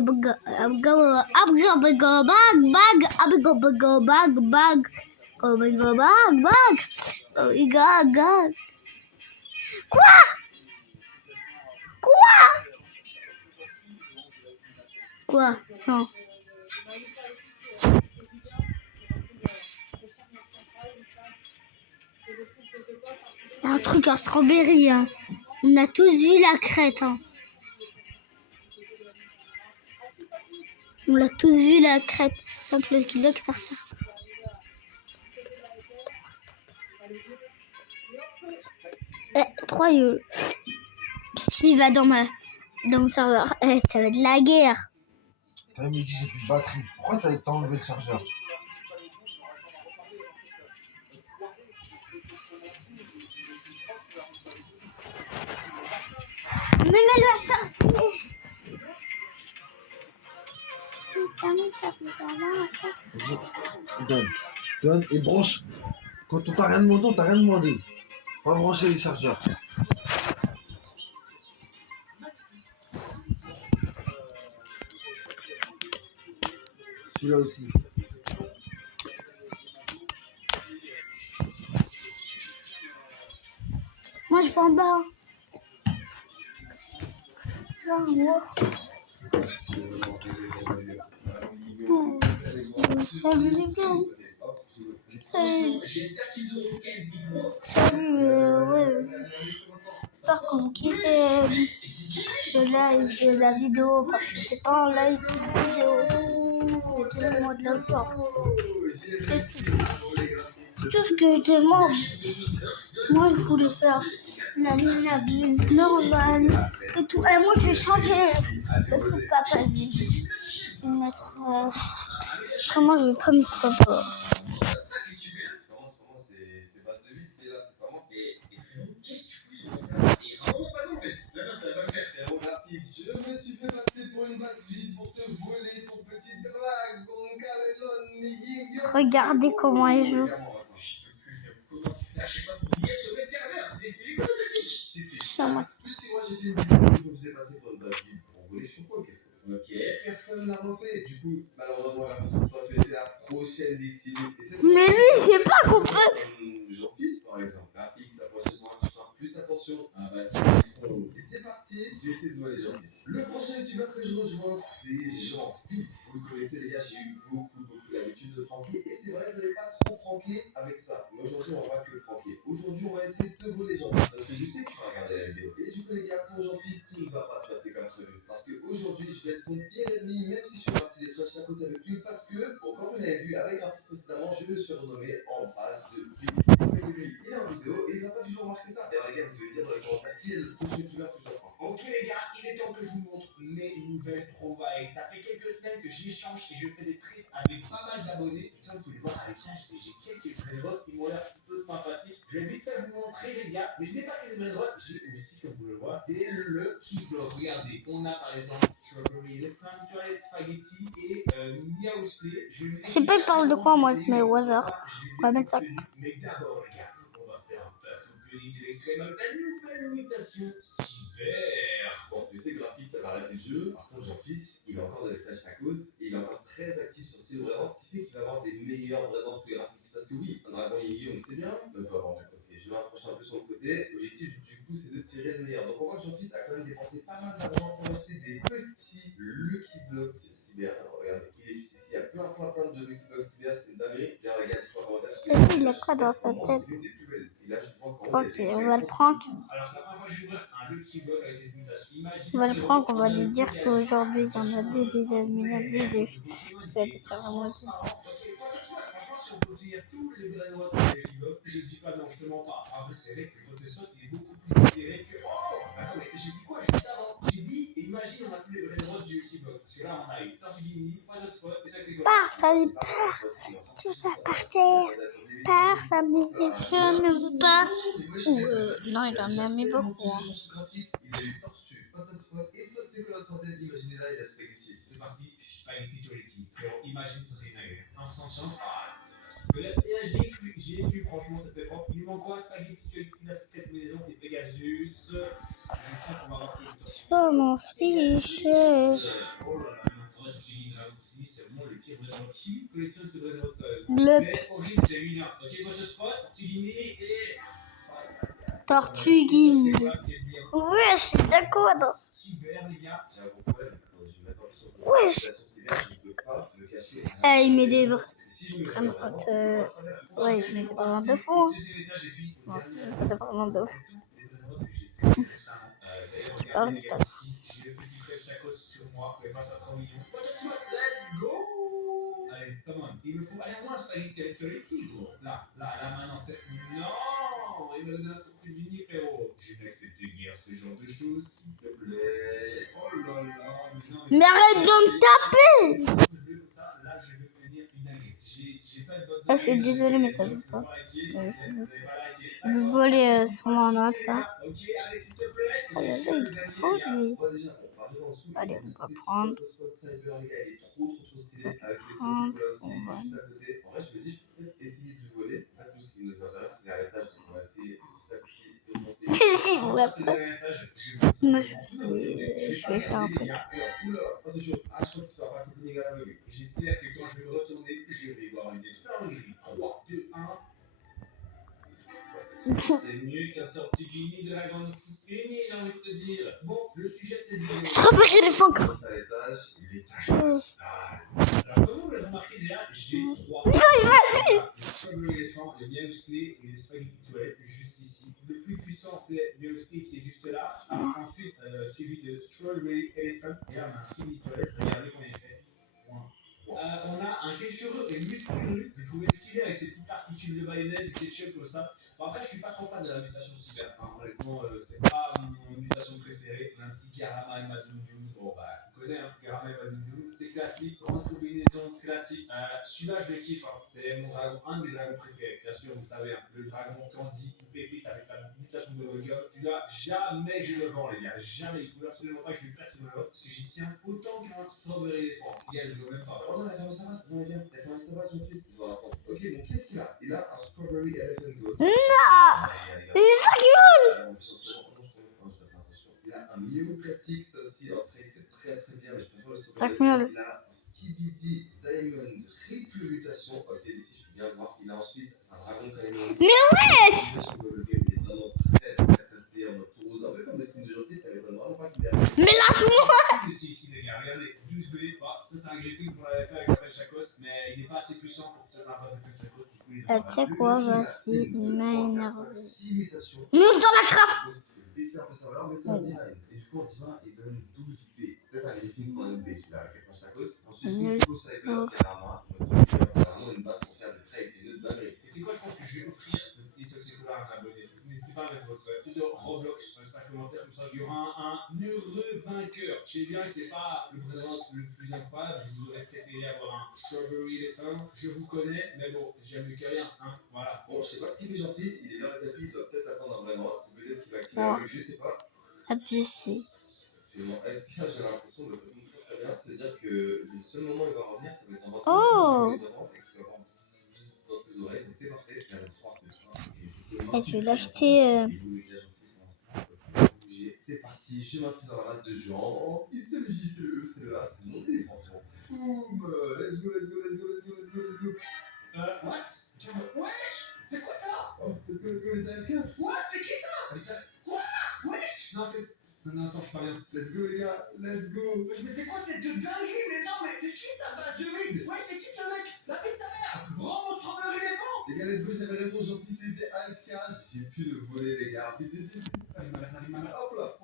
oh my god. Quoi? Non. Il y a un truc à strawberry, hein. On a tous vu la crête, hein. On l'a tous vu la crête, 5 blocs par ça. Eh, 3 yeux. S'il va dans mon serveur, ça va être la guerre. T'as me dit j'ai plus de batterie. Pourquoi t'as enlevé le chargeur? Mais mets-le à faire. Donne et branche. Quand on t'a rien demandé, on t'a rien demandé. Pas brancher les chargeurs. Celui-là aussi. Moi, je vais en bas. Salut les gars. Salut. Ouais. J'espère que vous kiffez le live de la vidéo parce que c'est pas un live, c'est une vidéo. Donnez-moi de la force. C'est tout ce que je demande. Moi, je voulais faire la lune normale et tout. Et moi, je vais changer le truc papa. Je vais mettre. Comment je vais pas mettre papa? C'est base de vide qui est là, c'est pas moi. Frérot rapide, je me suis fait passer pour une base vide pour te voler ton petit dragon. Regardez comment il joue. C'est moi, j'ai fait une vidéo où je me faisais passer pour une base vide pour voler choco. Ok, personne n'a refait. Du coup, malheureusement, la personne qui a fait la prochaine victime. Mais lui, il sait pas qu'on peut. Jean-Fils, par exemple. Rapide, la prochaine fois, tu feras plus attention. Ah, vas-y. Et c'est parti, je vais essayer de voir les Jean-Fils. Le prochain youtubeur que je rejoins, c'est Jean-Fils. Vous le connaissez, les gars, j'ai eu beaucoup l'habitude de pranker. Et c'est vrai, je n'avais pas trop pranké avec ça. Mais aujourd'hui, on va pas que le pranker. Aujourd'hui, on va essayer de te voler Jean-Fils. Parce que je sais que tu vas regarder la vidéo. Et du coup, les gars, pour Jean-Fils, tout ne va pas se passer comme prévu. Parce qu'aujourd'hui, je vais être son pire ennemi, même si je fais partie des frères Chacos avec lui. Parce que, bon, comme vous l'avez vu avec Raphaël précédemment, je me suis renommé en face de lui. Il est en vidéo et il n'a pas toujours marqué ça. D'ailleurs, les gars, vous devez dire dans les commentaires Ok les gars, il est temps que je vous montre mes nouvelles trouvailles. Ça fait quelques semaines que j'échange et je fais des trips avec pas mal d'abonnés. Putain, vous pouvez voir avec ça, j'ai quelques brainrots qui m'ont l'air plutôt sympathiques. Je vais vite fait vous montrer les gars. Mais je n'ai pas que des brainrots, j'ai aussi, comme vous le voyez, des Lucky Block. Regardez, on a par exemple Strawberry Elephant, Toilette Spaghetti et Miaousplay. Je sais pas, il parle de quoi, moi, je mets au hasard. On va mettre ça. Mais d'abord les gars, on va faire un plateau pudding de l'extrême avec la nouvelle mutation cyber. Bon, tu sais, graphique, ça va arrêter le jeu. Par contre, Jean-Fils, il a encore des flashs tacos et il est encore très actif sur Style vraiment, ce qui fait qu'il va avoir des meilleurs vraiment que les graphiques. Parce que oui, un dragon Yu-Gi-Oh, on le sait bien, mais pas avoir du côté. Je vais m'approcher un peu sur le côté. L'objectif, du coup, c'est de tirer le meilleur. Donc, on voit que Jean-Fils a quand même dépensé pas mal d'argent pour acheter des petits Lucky Blocks cyber. Alors, regardez, il est juste ici. Il y a plein de Lucky Blocks cyber, c'est une dinguerie. D'ailleurs, les gars, c'est pas avantage. C'est lui, il a quoi dans sa tête? C'est l'une des plus belles. Et là, je vois qu'en Ok, on va le prendre. Alors, c'est la première fois que je vais ouvrir un Lucky Block avec cette mutation. Imagine, On va le prendre, on va lui dire qu'aujourd'hui, il y en a deux des Illuminati. Je vais aller faire un mot. Ok, franchement, si on peut dire tous les brainrots de Lucky Block, je ne dis pas non, je te mens pas. Après, c'est vrai que le côté sauce, il est beaucoup plus éclairé que. Oh, attends, mais j'ai dit quoi? J'ai dit ça avant. J'ai dit, imagine, on a tous les brainrots du Lucky Block. Parce que là, on a eu Tartugini, pas d'autre spot, et ça, c'est quoi? Pars, ça lui tu vas partir. Pars, ça me je ne veux pas. Non, il en a mis beaucoup. Hein. Il a eu Tortue, Patate et ça, c'est quoi la troisième? Imaginez là, il a Spaghetti. C'est parti, Spaghetti Toletti. Imagine, ça serait une dingue. 1% de chance. Et là, j'ai vu, franchement, ça fait propre. Il lui manque quoi? Spaghetti Toletti, la secrète maison, et Pegasus. Je sens qu'on va avoir plus de temps. Oh mon fiche. Oh là là, en vrai, je suis dit, c'est vraiment le pire brainrot. Qui collectionne ce brainrot? Bleu. C'est horrible, c'est mineur. Ok, votre spot, Tortugini et. Tortugini. Ouais, je suis d'accord. Cyber, les gars. J'ai un gros problème. Je vais mettre en sur Ouais. je ne peux pas me cacher. Il met des Parce que si je me vraiment. vraiment, Ouais, il met des vraiment de fou. Hein. Deuxième étage, et puis. Non, c'est vraiment de fou. Regardez les gars, j'ai le petit fraîche tacos sur moi, vous pouvez pas ça 3 millions. Let's go! Allez, come on. Il me faut aller moins spaghetti avec Toletti, gros. Là, maintenant, c'est. Non! Il me donne un tortue d'uni, frérot. Je n'accepte guère ce genre de choses, s'il te plaît. Oh là là, mais non. Mais arrête de me taper! Là, je vais devenir une dinguerie. J'ai pas de bonne Je suis désolée, mais ça veut pas. Je vais voler sur mon note là. Ok, allez, s'il te plaît. Allez, allez, lui. Moi, déjà, on va arriver en dessous. Allez, on va Le petit prendre. spot cyber, les gars, il est trop stylé. Avec les Prendre, sauces aussi, on va. juste à côté. En vrai, je me dis, je peux peut-être essayer de voler. En fait, tout ce qui nous intéresse, c'est à l'étage. Donc, on va essayer petit à petit de monter. Si, vous C'est après. derrière l'étage. Moi, je vais faire un truc. Oula, oh, c'est chaud. Ah, je crois que tu vas pas couper les gars aveugle. J'espère que quand je vais me retourner, je vais voir une dinguerie. 3, 2, 1. C'est mieux qu'un tortugini de la grande foutainie, j'ai envie de te dire. Bon, le sujet de cette vidéo. Strawberry Elephant. Monte à l'étage. L'étage principal. Alors, comme vous l'avez remarqué déjà, j'ai 3. Le Strawberry Elephant, le Miaousplay et le Spaghetti Toilette, juste ici. Le plus puissant, c'est Miaousplay qui est juste là. Ensuite, suivi de Strawberry Elephant. Et là, on a un Spaghetti Toilette. Regardez combien il fait. On a un quechua et musculeux. J'ai trouvé stylé avec ces petites particules de mayonnaise et ketchup comme ça. Bon, après, je suis pas trop fan de la mutation cyber. Hein. Honnêtement, c'est pas mon mutation préférée. Un petit Garama et Madunjun. Bon, bah, on connaît, hein, Garama et Madunjun. C'est classique, grande combinaison classique. Celui-là, je le kiffe. Hein. C'est mon dragon, un de mes dragons préférés. Bien sûr, vous savez, hein, le dragon Candy, pépite avec la mutation de Volga. Celui-là, jamais je le vends, les gars. Jamais. Il faut absolument pas que je lui perde ce moment parce que j'y tiens autant qu'un Strawberry Elephant. Il y a le veut même pas. Oh non, la ferme ça va, non, viens. La ferme ça va, son fils. Il doit l'apprendre. Ok, donc qu'est-ce qu'il a? Il a un Strawberry Elephant Gold. Non! C'est ça qui vole! Il a un Mew classique, ça aussi, alors c'est très mais je préfère le Ça Strawberry. qui Il a un Skibidi Diamond triple mutation. Ok, ici je peux bien voir. Il a ensuite un dragon quand même. Mais wesh! Il est vraiment très stylé en mode tout rose. Un peu comme le skin de Jean-Fils, ça m'étonne vraiment pas qu'il ait. Mais lâche-moi! Ici, les gars, regardez, 12B. Bah, ça, c'est un griffin qu'on avait fait avec la pêche Chacos, mais il n'est pas assez puissant pour que ça n'a pas de pêche Chacos. Tu sais quoi, voici, il m'a énervé. 6 mutations. Mouche dans la craft! baisser un peu sa valeur, mais c'est un divine. Et du coup, en divin, il donne 12 B. Peut-être un griffin pour un B celui-là avec les franches tacos. Ensuite, Nico Cyber, qui est l'armoire. C'est vraiment une base pour faire des trades, c'est une dinguerie. Et tu sais quoi, je pense que je vais offrir ce petit Toxicola à un abonné. N'hésitez pas à mettre votre pseudo Roblox dans l'espace commentaire, comme ça il y aura un heureux vainqueur. Je sais bien que c'est pas le Brainrot le plus incroyable. Je vous aurais préféré avoir un Strawberry Elephant. Je vous connais, mais bon, j'aime mieux que rien. Hein, voilà. Bon, je sais pas ce qu'il fait Jean-Fils, il est dans le tapis, il doit peut-être attendre un vrai roast, ou peut-être qu'il va activer Ouais. un jeu, je sais pas. APC. Et mon FK, j'ai l'impression de ça tombe très bien, c'est-à-dire que le seul moment où il va revenir, ça va être dans un Oh. et qu'il va avoir dans ses oreilles, donc c'est parfait, il y a 3 Et tu veux l'acheter C'est parti, je m'infile dans la race de Jean. Et c'est le J, c'est le E, c'est le A, c'est le nom des enfants. Boum, let's go, let's go, let's go, let's go, let's go, let's go. What? Wesh! C'est quoi ça? Oh, let's go, les AFK. What? C'est qui ça? Quoi? Wesh! Non, c'est. Non, attends, je suis pas bien. Let's go, les gars, let's go. Wesh, mais c'est quoi cette dinguerie? Mais non, mais c'est qui ça base de vide? Wesh, c'est qui ce mec? La vie de ta mère! Rends mon Strawberry Elephant! Les gars, let's go, j'avais raison, Jean-Fils était AFK. J'ai pu le voler, les gars. Vite, vite, vite. Hop là.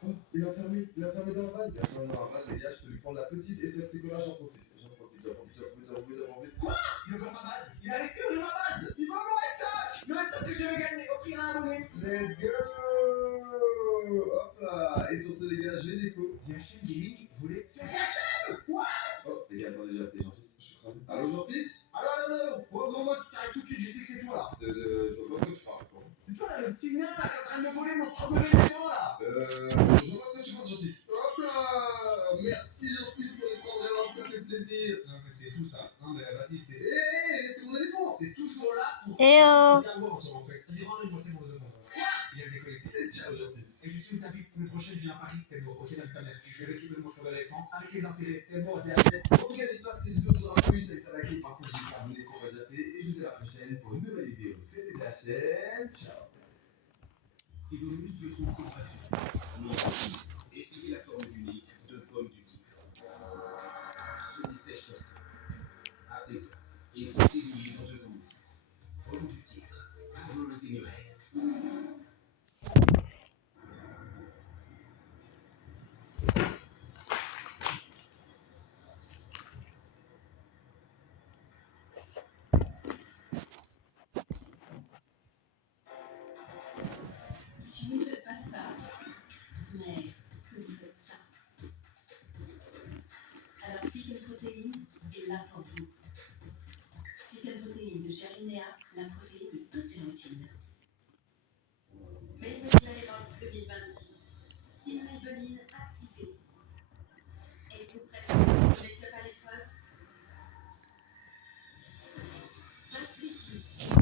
Oh, il a fermé dans la base. Il a fermé dans la base, les gars, je peux lui prendre la petite et celle-ci que là, j'en profite. J'en profite. Quoi? Il ouvre ma base? Il a laissé ouvrir ma base! Il veut mon restock! Le restock que je devais gagner, offrir à un abonné! Let's go. Hop là. Et sur ce, les gars, je vais déco. DHM Gaming voulait. C'est DHM! What? Oh, les gars, attendez, j'ai appelé Jean-Fils. Je suis cramé. Allô, Jean-Fils? Allô. Gros mode, tu arrives tout de suite, je sais que c'est toi là. Je vois pas de quoi tu parles, quoi. C'est toi là, le petit nain là, qui est en train de me voler mon Strawberry Elephant là! Je vois pas ce que tu parles, Jean-Fils. Hop là. Merci, Jean-Fils, pour les 100 vraiment, ça fait plaisir. Non, mais c'est fou ça. Non, mais vas-y, c'est. Hé, c'est mon éléphant. T'es toujours là pour. Eh oh. Bien voir, toi en fait. Vas-y, rends-le-moi, c'est bon, c'est bon. Il a déconnecté. C'est ciao, Jean-Fils. Et je suis une invite, l'année prochaine, je viens à Paris, t'es beau, ok, dans ta mère. Je vais récupérer mon sur l'éléphant avec les intérêts. T'es beau, t'es à En tout cas, j'espère que cette vidéo vous aura plu. Si elle t'a liké, partagez, abonnez-vous, ce qu'on va déjà fait. Et je vous dis à la prochaine pour une nouvelle vidéo. C'était de la chaîne. Ciao. Si vos muscles sont contractés, non, essayez la formule unique de Pomme du Tigre. C'est des pêcheurs. À plaisir. Et sortez-vous libre de vous. Pomme du Tigre. Pour vos ignorés. Si vous ne faites pas ça, mais que vous faites ça, alors Pick & Protein est là pour vous. Pick & Protein de Germinea, la protéine de toutes les routines. Maybelline Clémence 2026. Team Maybelline activé. Êtes-vous prêts pour le make-up à l'épreuve? Impliquez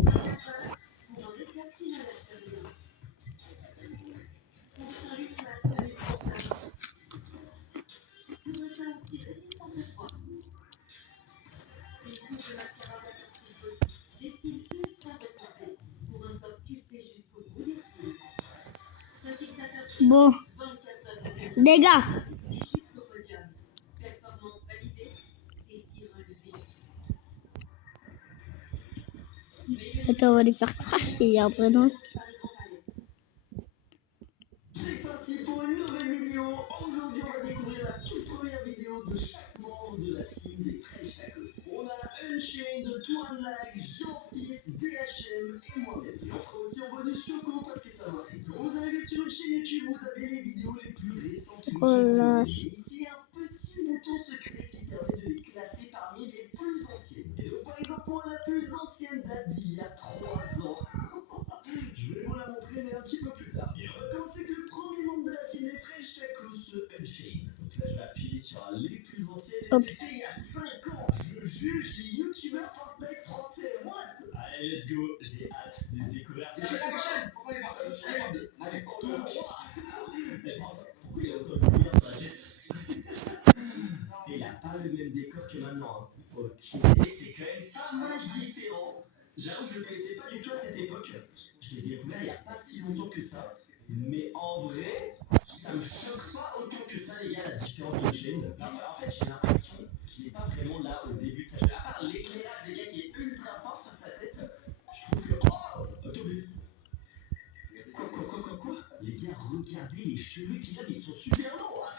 un épreuve pour un make-up qui ne lâche rien. Contre un lutte tenue constamment. Pour un teint aussi résistant que froid. Une couche de mascara waterproof body. Des cils ultra retrempés. Pour un corps sculpté jusqu'au bout des cils. Un fixateur Bon, 24 heures de vie. les gars. Et jusqu'au podium. Performance validée. Défi relevé. Attends, on va les faire cracher après donc. C'est parti pour une nouvelle vidéo. Aujourd'hui, on va découvrir la toute première vidéo de chaque membre de la team des French Tacos. On a Unchained, Toine Lag, Jean-Fils, DHM et moi-même. Et on fera aussi en bonus Choco parce que ça marche. Quand vous arrivez sur une chaîne YouTube, vous avez les vidéos les plus récentes qui nous Oh sont là. proposées. Ici, un petit bouton secret qui permet de les classer parmi les plus anciennes. Et donc, par exemple, moi, la plus ancienne date d'il y a 3 ans. Je vais vous la montrer, mais un petit peu plus tard. Et on va commencer avec le premier membre de la team des French Tacos, Unchained. Donc là, je vais appuyer sur les plus anciennes. Hop. Et c'était il y a 5 ans. Je juge les youtubeurs Fortnite français. What? Allez, let's go, j'ai hâte de découvrir Et ça. je sais pourquoi il est parti. Unchained. Allez, Pour le roi. Mais pardon, pourquoi il a autant de lumière sur la tête? Et il a pas le même décor que maintenant. Hein. Ok, c'est quand même pas mal différent. J'avoue que je le connaissais pas du tout à cette époque. Je l'ai découvert il y a pas si longtemps que ça. Mais en vrai, ça me choque pas autant que ça, les gars, la différence de chaîne. En fait, j'ai l'impression qu'il n'est pas vraiment là au début de sa chaîne. À part l'éclairage, les gars, qui est ultra fort sur sa tête, je trouve que. Oh, attendez. Quoi? Les gars, regardez les cheveux qu'il a, ils sont super longs. Ah,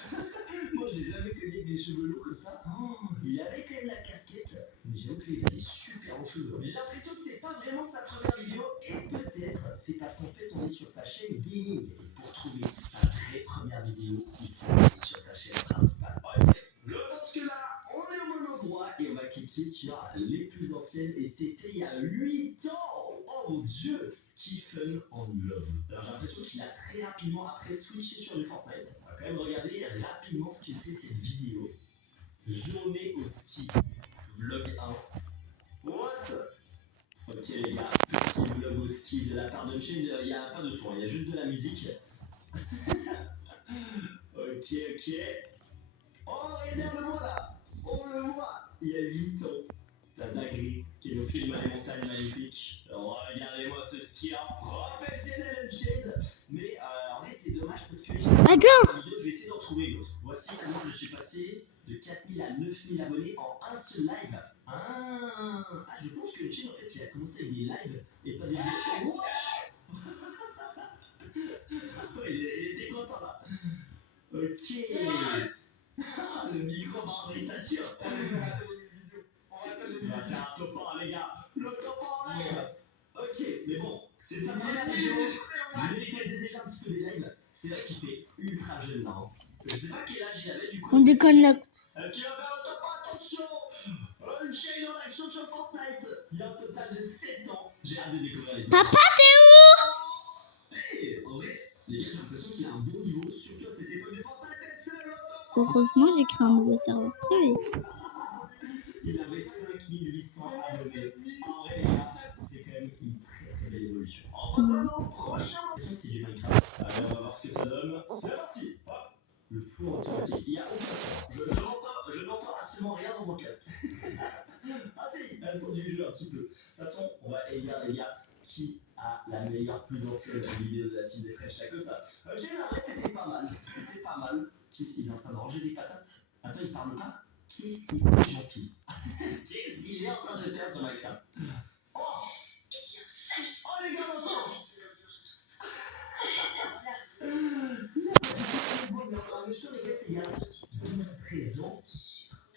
Moi, j'ai jamais connu avec des cheveux longs comme ça. Oh, il avait quand même la casquette, mais j'avoue qu'il a des super longs cheveux. Mais j'ai l'impression que c'est pas vraiment sa première vidéo, et peut-être c'est parce qu'en fait on est sur sa chaîne gaming. Et pour trouver sa vraie première vidéo, il faut aller sur sa chaîne principale. Ouais. Je pense que là, on est au bon endroit et on va cliquer sur les plus anciennes. Et c'était il y a 8 ans. Oh mon dieu, Stephen on Love. Alors j'ai l'impression qu'il a très rapidement après switché sur du Fortnite. On va quand même regarder rapidement ce que c'est cette vidéo. Journée au ski. Vlog 1. What? Ok les gars, petit vlog au ski de la part de Unchained. Il n'y a pas de son, il y a juste de la musique. Ok, ok. Oh, regardez, on le voit là. On le voit. Il y a 8 ans. La dinguerie qui nous filme à les montagnes magnifiques. Regardez-moi ce skieur professionnel Unchained. Mais en vrai, c'est dommage parce que Attends. je vais essayer d'en trouver d'autres. Voici comment je suis passé de 4000 à 9000 abonnés en un seul live. Je pense que Unchained, en fait, il a commencé avec des lives et pas des vidéos. Il était content là. Ok. Le micro va André Sature. On va faire un topin, les gars. Le topin en live. Ok, mais bon, c'est sa première vidéo. Je l'ai faisait déjà un petit peu des lives. C'est vrai qu'il fait ultra jeune là. Hein. Je sais pas quel âge il avait du coup. On déconne là. Est-ce qu'il va faire le topin? Attention. Une chaîne en action sur Fortnite. Il y a un total de 7 ans. J'ai hâte de découvrir les autres. Papa, t'es Hey, en vrai, les gars, j'ai l'impression qu'il a un bon niveau, surtout à cette époque de Fortnite. où? Heureusement, j'ai créé un nouveau serveur privé. Il avait 5800 abonnés. En vrai, les gars, c'est quand même une très très belle évolution. En passant au prochain, c'est du Minecraft. Allez, on va voir ce que ça donne. C'est parti. Hop. Le flou automatique. Il y a aucun son. Je n'entends absolument rien dans mon casque. Ah si, elles sont du jeu un petit peu. De toute façon, on va élire les gars qui a la meilleure, plus ancienne vidéo de la team des Fresh. Y'a que ça. J'ai vu, en vrai, c'était pas mal. C'était pas mal. Il est en train de ranger des patates. Attends, il parle pas? Qu'est-ce qu'il est sur pisse? Qu'est-ce qu'il est en train de faire sur Minecraft? Oh! Oh les gars, on entend! Je te regarde, c'est il y a 12-13 ans.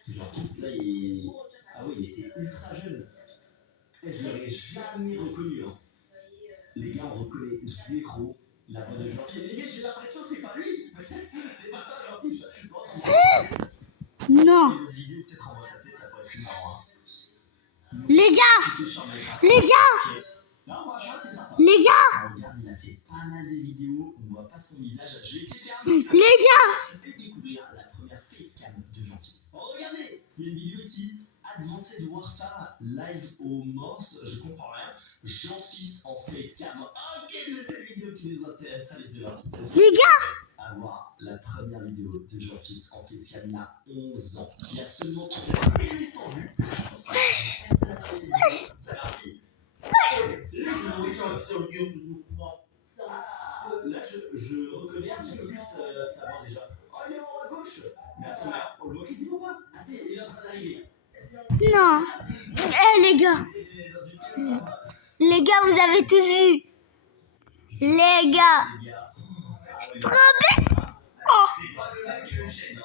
Genre, fils là, il. Ah oui, il était ultra jeune. Et je l'aurais jamais reconnu. Hein. Les gars, on reconnaît zéro la voix de Jean-Pierre. Limite, j'ai l'impression que c'est pas lui. C'est pas toi, Jean-Pierre. Non. Une vidéo, peut-être en voit sa tête, ça pourrait être plus marrant. Hein. Les gars. Les gars. Non, franchement, c'est sympa. Les gars. On regarde, il a fait pas mal de vidéos, on voit pas son visage. Je vais essayer de faire un petit Les gars. et découvrir la première facecam de Jean-Fils. Oh, regardez, il y a une vidéo ici. Advanced Warfare live au Morse, je comprends rien. Jean-Fils en facecam. Ok, c'est cette vidéo qui nous intéresse. Allez, c'est parti. Les gars. Avoir la première vidéo de Jean-Fils en facecam il y a 11 ans. Il y a seulement 3800 vues. C'est parti. Là, je reconnais un petit peu plus sa voix déjà. Oh, il est en haut à gauche. Mais attends, on le voit quasiment pas. Ah si, il est en train d'arriver. Non. Les gars. Les gars, vous avez tous vu. Les gars. C'est trop bien. C'est pas le même que Unchained.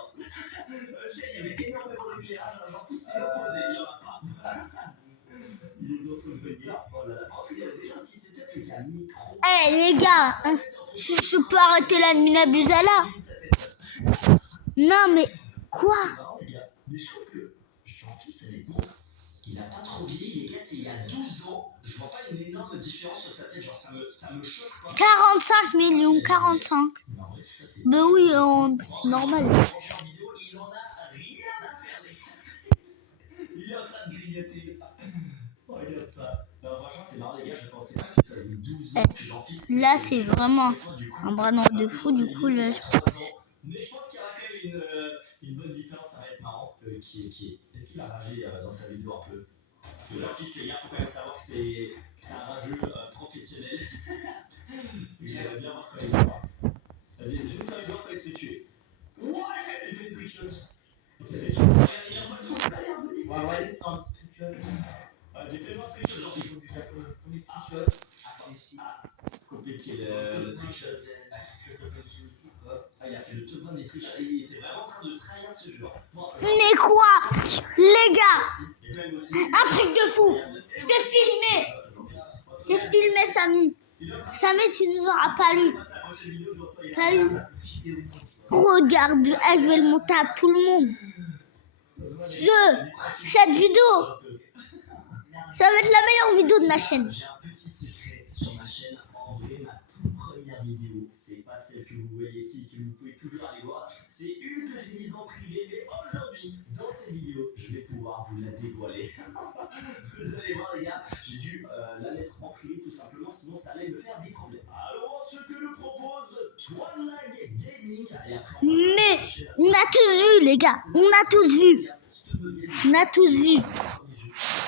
Unchained, il y avait énormément d'éclairage. Jean-Fils, c'est l'opposé, il y en a pas. Il est dans son grenier. Oh là là, par contre, il y avait déjà un petit setup avec un micro. Eh les gars, hein, je peux arrêter la Minabuzala là. Non mais quoi? Mais je trouve que Jean-Fils, honnêtement, il a pas trop vieilli, les gars, c'est il y a 12 ans. Je vois pas une énorme différence sur sa tête, genre ça me choque pas. 45 millions, 45. Mais en vrai, ça, c'est Ben oui, c'est normal. en vidéo, il en a rien à faire, les gars. Il est en train de grignoter. Oh, regarde ça. Non, franchement, c'est marrant, les gars, je pensais pas que ça faisait 12 ans que Jean-Fils. Là, c'est vraiment un bras de fou, du coup, là, je crois. Mais je pense qu'il y aura quand même une bonne différence, ça va être marrant. Est-ce qu'il va rager dans sa vidéo un peu? Jean-Fils, les gars, faut quand même savoir que c'est un rageux professionnel. Et j'aimerais bien voir quand il va. Vas-y, j'ai juste envie de voir quand il se fait tuer. Ouais, il fait une trick shot. Il s'est fait tuer. Il est en bonne forme, regarde. Ouais, c'est un trick shot. Vas-y, fais-moi un trick shot, Jean-Fils. Compliqué le trick shot. Ah, il a fait le top 20 des triches et il était vraiment en train de trahir ce jeu. Bon, Mais quoi? Les gars, et même aussi, un truc de fou. C'est filmé. C'est filmé, Samy. Samy, tu nous auras pas lu. Pas eu. Regarde, je vais le monter à tout le monde. Cette vidéo, ça va être la meilleure vidéo de ma chaîne. j'ai un petit secret sur ma chaîne. En vrai, ma toute première vidéo, c'est pas celle que vous voyez ici, que vous pouvez toujours aller voir. C'est une que j'ai mise en privé, mais aujourd'hui, dans cette vidéo, je vais pouvoir vous la dévoiler. Vous allez voir, les gars, j'ai dû la mettre en privé tout simplement, sinon ça allait me faire des problèmes. Alors, ce que nous propose Twinlag Gaming. Et après, Mais on a tous vu, les gars. On a tous vu. On a tous vu.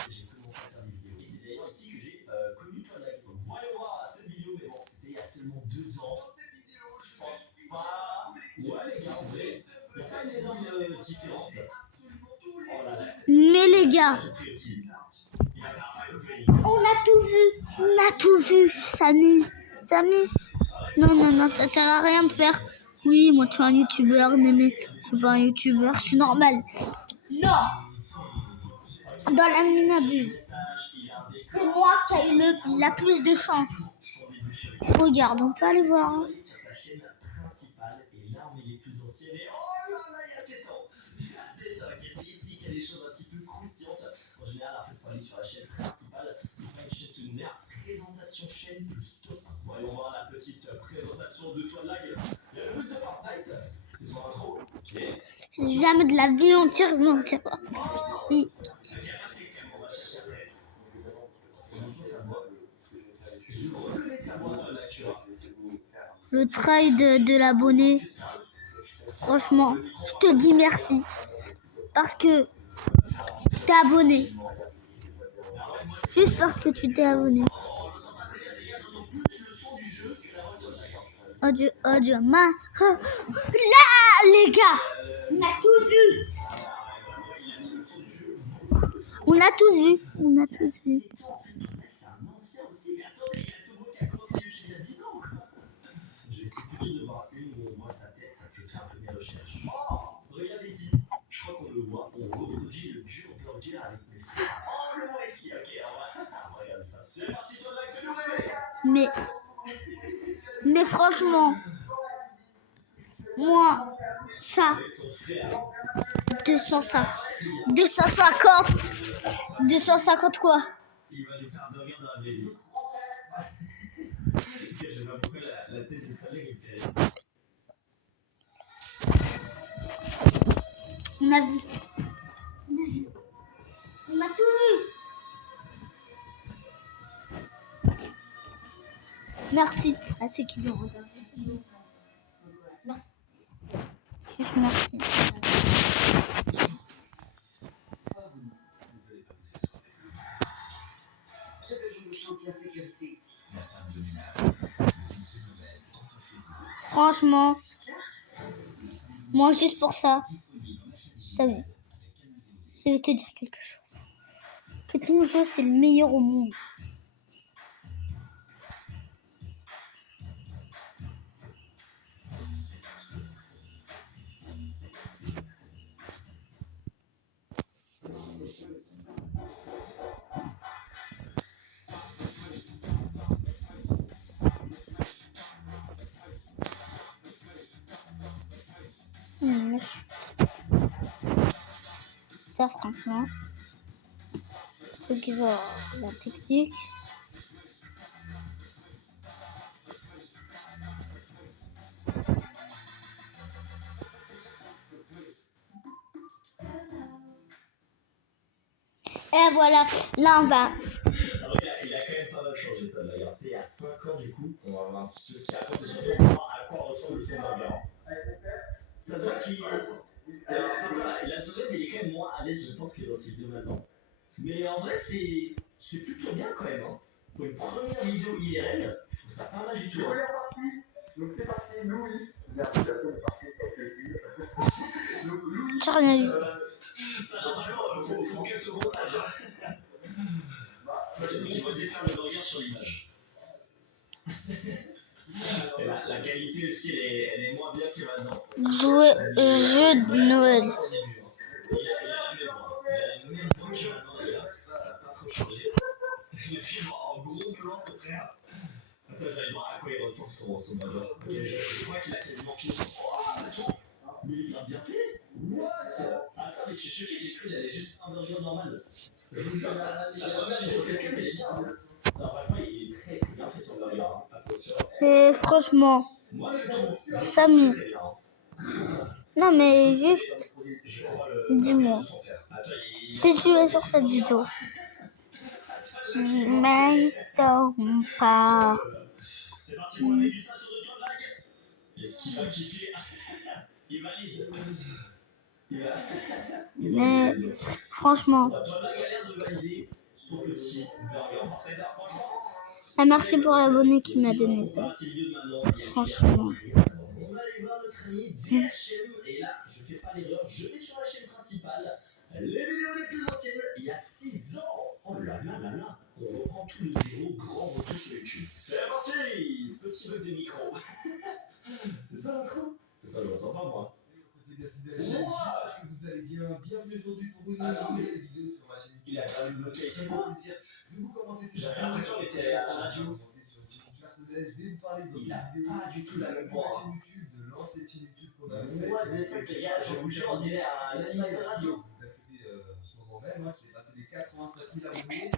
j'ai commencé à faire des vidéos. Et c'est d'ailleurs ici que j'ai connu Twinlag. Donc, voyons voir cette vidéo, mais bon, c'était il y a seulement 2 ans. Je pense pas. Ouais, les gars, en vrai, il n'y a pas une énorme différence. Oh là là. Mais les gars, Précis. on a tout vu. On a tout vu, Samy. Samy. Non, ça sert à rien de faire. Oui, moi, je suis un youtubeur, mais je suis pas un youtubeur, je suis normal. Non. Dans la mine abuse. C'est moi qui a eu la plus de chance. Regarde, on peut aller voir. Hein. Sur sa chaîne principale, et là on est les plus anciennes, et oh là là, il y a 7 ans! Il y a 7 ans, et c'est ici qu'il y a des choses un petit peu croustillantes. En général, il faut aller sur la chaîne principale, et pas une chaîne secondaire. Présentation chaîne plus top. Voyons voir la petite présentation de Twinlag. Il y a le boost de Fortnite, c'est son intro. Ok. Jamais de la vie entière, non, c'est pas. Oui. J'ai pas fait ce qu'on va chercher après. On entend sa voix. Je reconnais sa voix, Twinlag, tu vois. Le trail de l'abonné. Franchement, je te dis merci. Parce que t'es abonné. Juste parce que tu t'es abonné. Oh Dieu, là, les gars, on a tous vu. On a tous vu. On a tous vu. C'est un ancien aussi, mais attendez, il y a tout le monde qui a commencé YouTube il y a 10 ans. Je vais essayer plutôt de voir une où on voit sa tête, je fais un peu mes recherches. Oh, regardez ici, je crois qu'on le voit, on reproduit le dur burger avec mes frères. Oh, le voit ici, ok, on va regarder ça. C'est parti, Twinlag, fais-nous rêver. Mais franchement, moi, ça, Avec son frère. 250 quoi? Il va nous faire un burger dans la vie. Je sais pas pourquoi la tête de Twinlag est terrible. On a vu. On a tout vu. Merci à ceux qui ont regardé. Merci. Juste merci. Je veux me sentir en sécurité ici. Franchement, moi juste pour ça, ça veut te dire quelque chose. Que ton jeu c'est le meilleur au monde. Ça franchement, ceux qui veulent la technique. Et voilà, là on va. Alors, il a quand même pas mal changé, Twinlag. Regarde, il y a 5 ans, du coup, on va voir un petit peu ce qu'il y a. Surtout, on va voir à quoi ressemble son burger. Ça doit qu'il. Alors, enfin, ça va, il a tourné, mais il est quand même moins à l'aise, je pense, que dans ses vidéos maintenant. Mais en vrai, c'est plutôt bien quand même. Hein. Pour une première vidéo IRL, je trouve ça pas mal du tout. Hein. Donc c'est parti, Louis. Merci, on est parti parce que donc Louis. J'ai rien eu. Ça, normalement, faut que tu montage. Hein. Moi, j'ai dit qu'il osait faire le burger sur l'image. Et là, La qualité aussi, elle est moins bien que maintenant. Jeu de Noël. Il a la même voix que maintenant, les gars. Ça n'a pas trop changé. Le film en gros plan, ce frère. Attends, j'allais voir à quoi il ressemble son mother. Ok, je crois qu'il a quasiment fini. Oh, attends, mais il a bien fait. What? Attends, mais je suis choqué, j'ai cru qu'il avait juste un burger normal. Je vous jure, ça va bien, qu'est-ce qu'elle est bien. Hein. Non, franchement, il est très bien fait son burger. Hein. Attention. Et franchement, Moi, je trouve Samy. très bien. Non mais juste, Je crois dis-moi, son frère. Attends, si tu es sur cette vidéo, mais ils sont pas. C'est parti pour la dégustation de toi, Blague. Est-ce qu'il va kiffer? Il valide. Mais franchement, Toi, Blague a l'air de valider son petit burger. et merci pour l'abonné qui m'a donné ça. Franchement. On va aller voir notre ami DHM. Et là, je fais pas l'erreur, je vais sur la chaîne principale. Les vidéos les plus anciennes, il y a 6 ans. Oh là là là là. On reprend tout le zéro, grand retour sur YouTube. C'est parti. Petit bug de micro. C'est ça l'intro? Putain, je l'entends pas moi. J'espère que vous allez bien. Bienvenue aujourd'hui pour une nouvelle vidéo sur ma chaîne. Il a quand même bloqué. C'est un plaisir de vous commenter cette J'avais vidéo. l'impression qu'on était à la radio. Sur une chaîne personnelle, je vais vous parler dans Il a cette vidéo pas du tout la même de voix. la chaîne YouTube, de l'ancienne chaîne YouTube qu'on avait faite. Moi, des fois, les gars, je vous jure, on dirait un animateur radio. D'accueillir en ce moment même, qui est passé des 85 000 abonnés.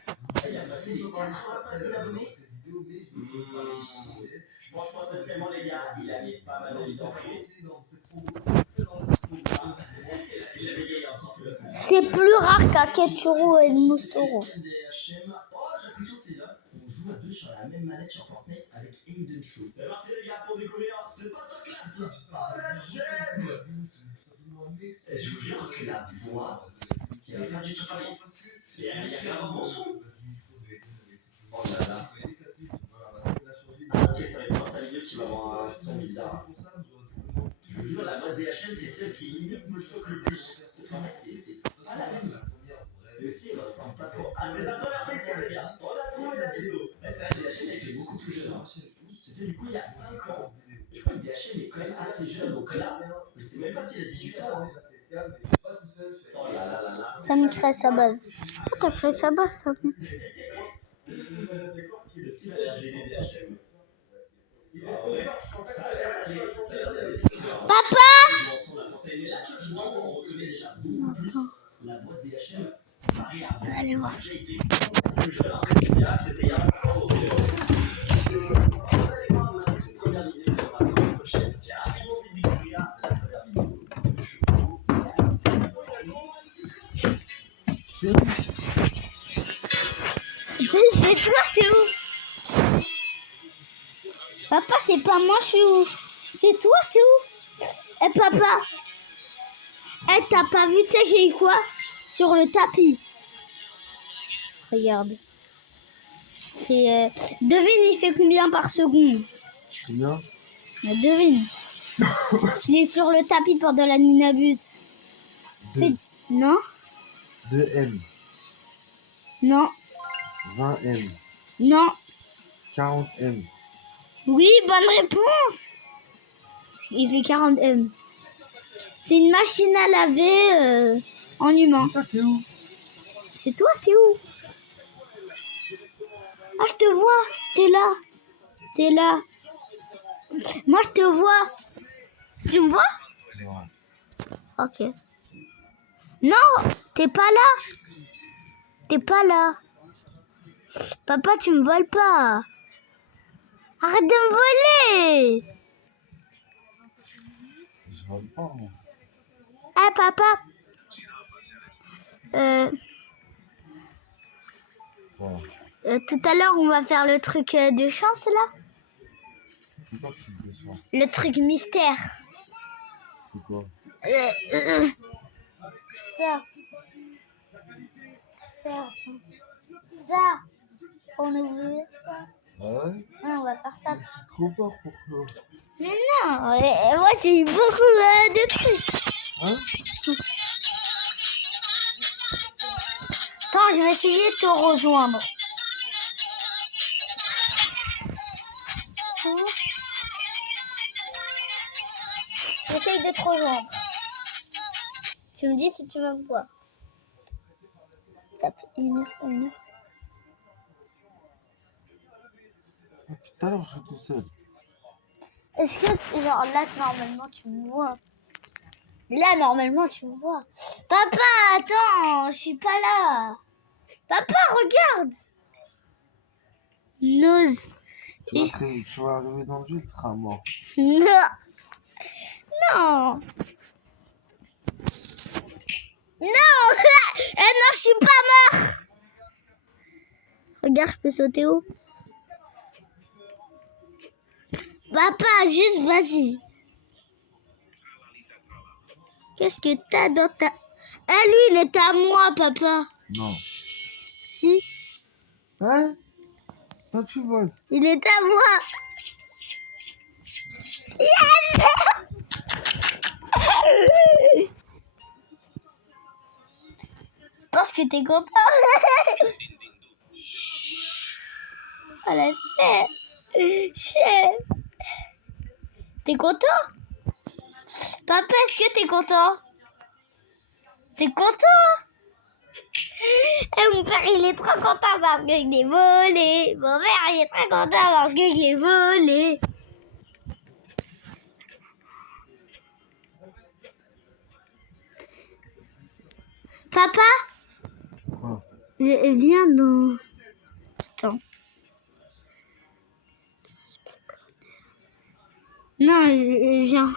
Il a passé les 85 000 abonnés. Cette vidéo, mais je vais aussi vous parler de projets. Franchement, sincèrement, les gars, il a mis pas mal de mise en prix. Dans cette promo. C'est plus rare qu'un Ketchuru et une Moustoro. Oh, j'ai l'impression c'est là. On joue à deux sur la même manette sur Fortnite avec Aiden Show. C'est parti, les gars, pour découvrir. C'est pas ta classe. Oh, la gemme. Et je vous jure que la voix, il n'y avait pas du tout pareil. Il y avait un bon son. Oh là là. Ok, ça va être dans sa vidéo qui va avoir un son bizarre. Je vous jure, la voix DHM, c'est celle qui limite me choque le plus. Parce qu'en fait, c'est pas la même. Mais aussi, il ressemble pas trop. Ah, c'est la première question, les gars. On a trouvé la vidéo. Mais c'est vrai que DHM était beaucoup plus jeune. Hein. C'était du coup il y a 5 ans. Je crois que DHM est quand même assez jeune. Donc là, je sais même pas s'il a 18 ans. Hein. Oh là là là là. Samy crée sa base. Pourquoi t'as créé sa base, Samy? Est-ce qu'il a l'air gêné DHM? Ah ouais, ça a l'air d'aller. Ça a l'air d'aller. Papa! Mais là, je trouve qu'on reconnaît déjà beaucoup plus la voix de DHM. Pareil avant. Allez voir. Ça a déjà été plus jeune. Après, tu diras que c'était il y a 5 ans. Donc, on va aller voir ma toute première vidéo sur ma propre chaîne. J'ai rapidement envie de découvrir la première vidéo. C'est toi, t'es où? Papa, c'est pas moi, je suis où? C'est toi, t'es où? Eh, papa! Eh, t'as pas vu, tu sais, j'ai eu quoi? Sur le tapis. Regarde. C'est, devine, il fait combien par seconde? Combien? Devine. Je l'ai sur le tapis pendant la nuit n'abuse. 2. Non? 2M. Non? 20M. Non? 40M. Oui, bonne réponse. Il fait 40 M. C'est une machine à laver en humain. Toi, t'es où? C'est toi, t'es où? Ah, je te vois. T'es là. T'es là. Moi, je te vois. Tu me vois? Non. Ok. Non, t'es pas là. T'es pas là. Papa, tu me voles pas. Arrête de me voler. Je vole pas, moi. Ah, papa. Voilà. Tout à l'heure, on va faire le truc de chance, là. C'est quoi qui te soir? Le truc mystère. C'est quoi? Ça. Ça. Ça. On ouvre ça. Ah ouais? Ouais, on va faire ça. Trop peur pour toi. Mais non, moi j'ai eu beaucoup de trucs. Hein? Attends, je vais essayer de te rejoindre. J'essaye de te rejoindre. Tu me dis si tu veux me voir. Ça fait 1 heure. Tout à l'heure, je suis tout seul. Est-ce que, genre, là, normalement, tu me vois? Là, normalement, tu me vois. Papa, attends, je suis pas là. Papa, regarde. Nose. Tu vas arriver dans le jeu, tu seras mort. Non. Non. Non. Eh non, je suis pas mort. Regarde, je peux sauter haut. Papa, juste vas-y. Qu'est-ce que t'as dans ta... Ah, lui, il était à moi, papa. Non. Si, Hein? Toi, tu voles. il est à moi. Yes. Parce que t'es content. Oh la chère. T'es content? Papa, est-ce que t'es content? T'es content? Et mon père, il est trop content parce qu'il est volé. Mon père, il est très content parce qu'il est volé. Papa? Quoi? Viens dans... Attends. Non, viens.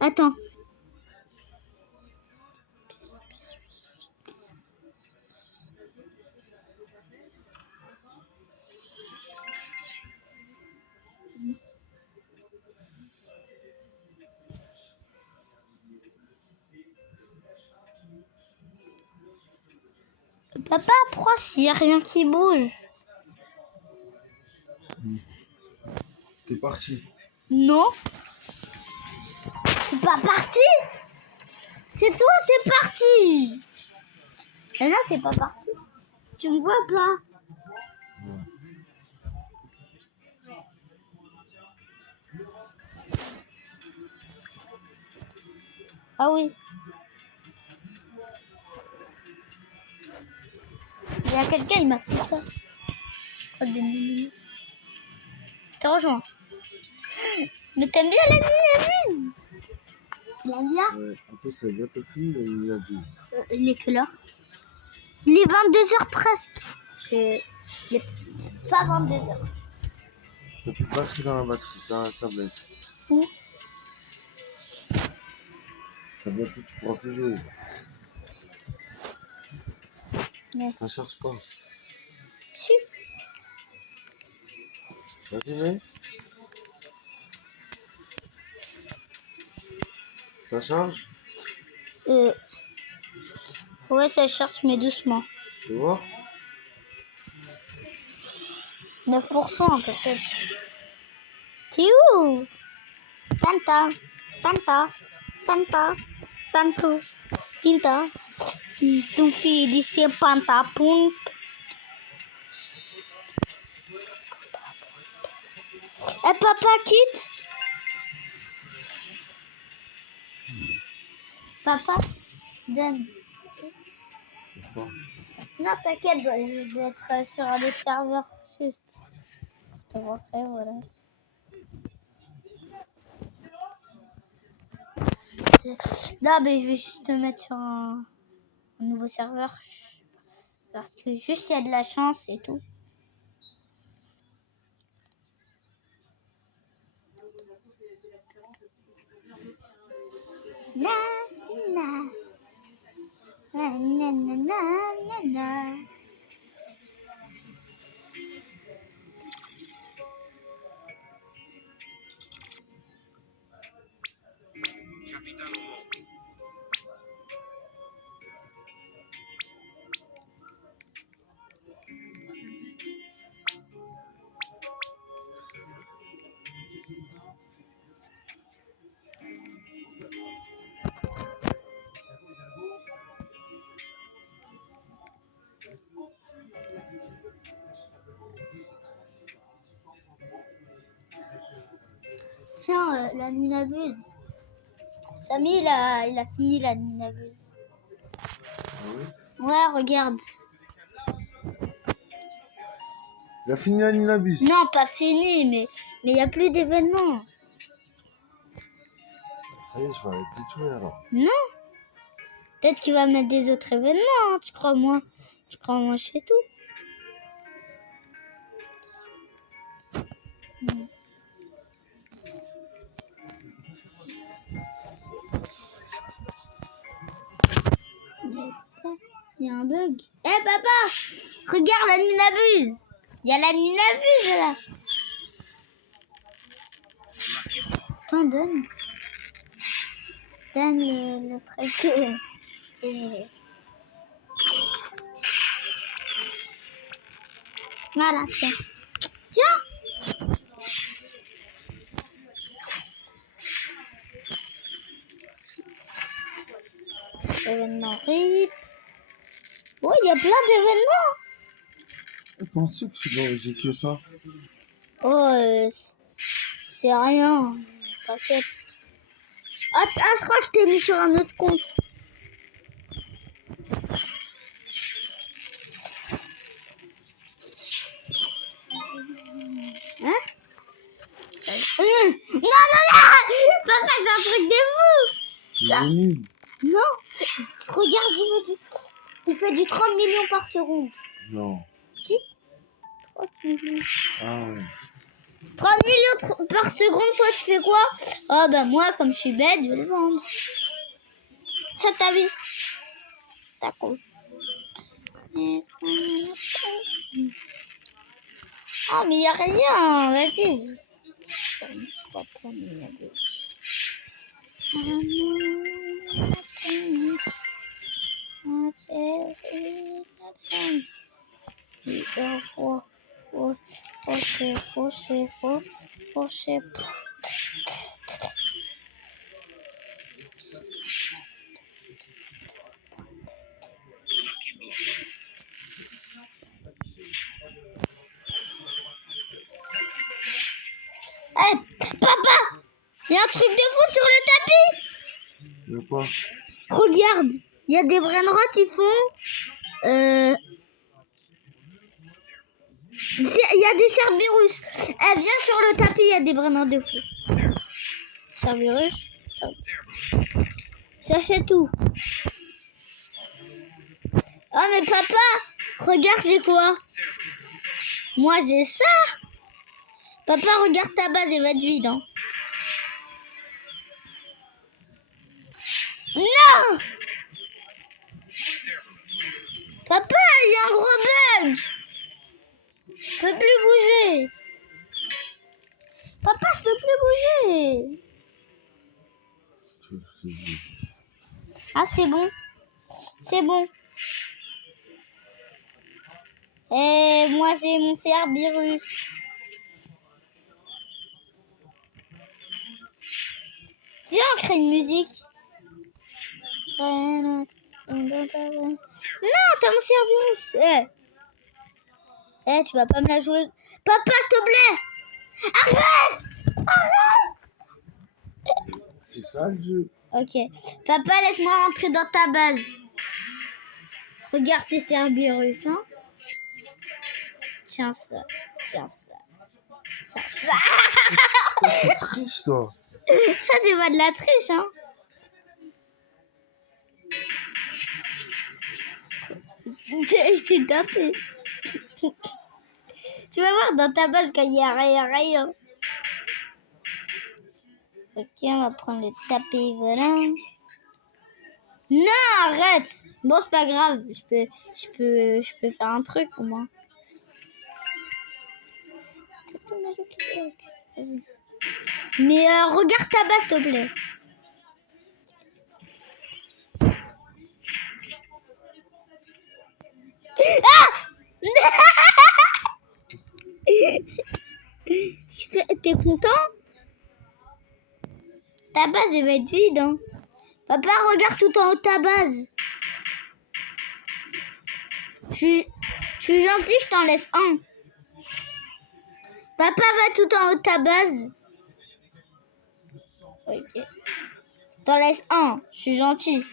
Attends. Papa, pourquoi s'il n'y a rien qui bouge? T'es parti. Non. Je suis pas parti. C'est toi, t'es parti. Mais non, t'es pas parti. Tu me vois pas. Ah oui. Il y a quelqu'un, il m'a fait ça. Oh, je te rejoins. Mais t'aimes bien la nuit? Tu l'aimes bien? Ouais, en plus, c'est bientôt fini, il a dit. Il est quelle heure? Il est 22h presque. Il est pas 22h. T'as plus de batterie dans la batterie, dans la tablette. Où? Bientôt, tu pourras plus jouer. Ouais. Ça charge pas. Si. Vas-y, mets. Ça charge? Ouais, ça cherche, mais doucement. Tu vois? 9% peut-être. T'es où? Tanta. Tinta. Tu fais d'ici panta poum. Et papa quitte. Papa, donne. Pourquoi? Non, t'inquiète, je vais être sur un autre serveur. Juste. Je te montrer, voilà. Non, mais je vais juste te mettre sur un nouveau serveur. Parce que juste il y a de la chance et tout. Na, na. Na, na, na, na, na. Tiens, la nuit n'abuse. Samy, il a fini la navette. Ouais, regarde. Il a fini la Ninabus. Non, pas fini, mais il n'y a plus d'événements. Ça y est, je vais arrêter de jouer alors. Non. Peut-être qu'il va mettre des autres événements, hein, tu crois moi. Tu crois moi, je sais tout. Il y a un bug. Eh papa, regarde la Ninabuse. Il y a la Ninabuse là. Attends, donne. Donne le truc. Voilà, tiens. Tiens. Événement RIP. Oh, il y a plein d'événements. Comment c'est que j'ai que ça? Oh, c'est rien. T'inquiète. Ah, je crois que je t'ai mis sur un autre compte. Hein? Non, non, non! Papa, c'est un truc de fou! Il est nul. Non, regarde, il fait du 30 millions par seconde. Non. Si? 30 millions. Ah ouais. 30 millions par seconde, toi tu fais quoi? Ah bah moi, comme je suis bête, je vais le vendre. Ça t'as vu? D'accord. Ah mais y a rien, vas-y. Ça prend Eh, papa, il y a un truc de fou sur le tapis. Il y a quoi? Regarde, il y a des brainrots qui font... Il y a des Cerberus. Eh, viens sur le tapis, il y a des brainrots de fou. Cerberus. Ça c'est tout. Oh mais papa, regarde j'ai quoi? Moi j'ai ça. Papa, regarde ta base, elle va être vide. Hein. Non! Papa, il y a un gros bug. Je peux plus bouger. Papa, je peux plus bouger. Ah, c'est bon. C'est bon. Et moi, j'ai mon Cerberus. Viens, on crée une musique. Non, t'as mon Cerberus. Tu vas pas me la jouer. Papa, s'il te plaît. Arrête. C'est ça le jeu. Ok. Papa, laisse-moi rentrer dans ta base. Regarde tes Cerberus, hein. Tiens ça. Tiens ça. Tiens ça. Tu triches, toi. Ça, c'est pas de la triche, hein. Je t'ai tapé. Tu vas voir dans ta base quand il y a rien. Ok, on va prendre le tapis, voilà. Non, arrête. Bon, c'est pas grave. Je peux faire un truc au moins. Mais regarde ta base, s'il te plaît. T'es content? Ta base, elle va être vide, hein. Papa, regarde tout en haut de ta base. Je suis gentil, je t'en laisse un. Papa va tout en haut de ta base. Ok. t'en laisse un. Je suis gentil.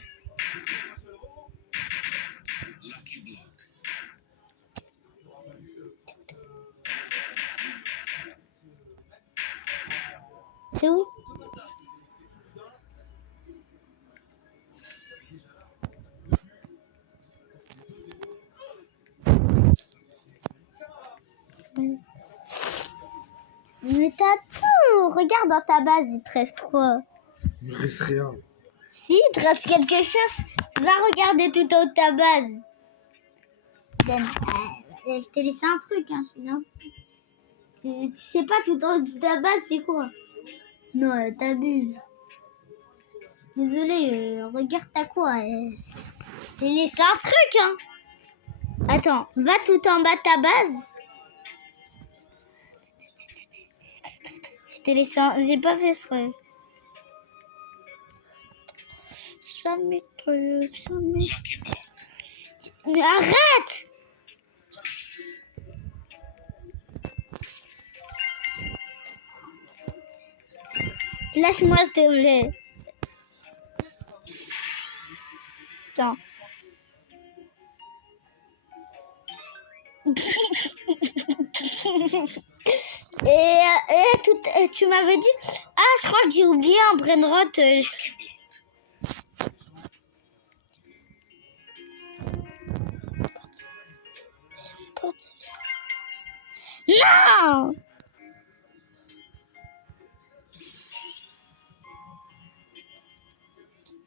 C'est où? Mais t'as tout. Regarde dans ta base, il te reste quoi? Il me reste rien. Si, il te reste quelque chose. Va regarder tout en haut de ta base. Ben, je t'ai laissé un truc, hein, je suis gentil. Tu sais pas tout en haut de ta base, c'est quoi? Non, t'abuses. Désolée, regarde t'as quoi? Je t'ai laissé un truc, hein. Attends, va tout en bas de ta base. Je t'ai laissé un... J'ai pas fait ce truc. Ça m'étonne, ça m'étonne. Mais arrête! Lâche-moi, s'il te plaît. Attends. Tu m'avais dit... Ah, je crois que j'ai oublié un brainrot. Non!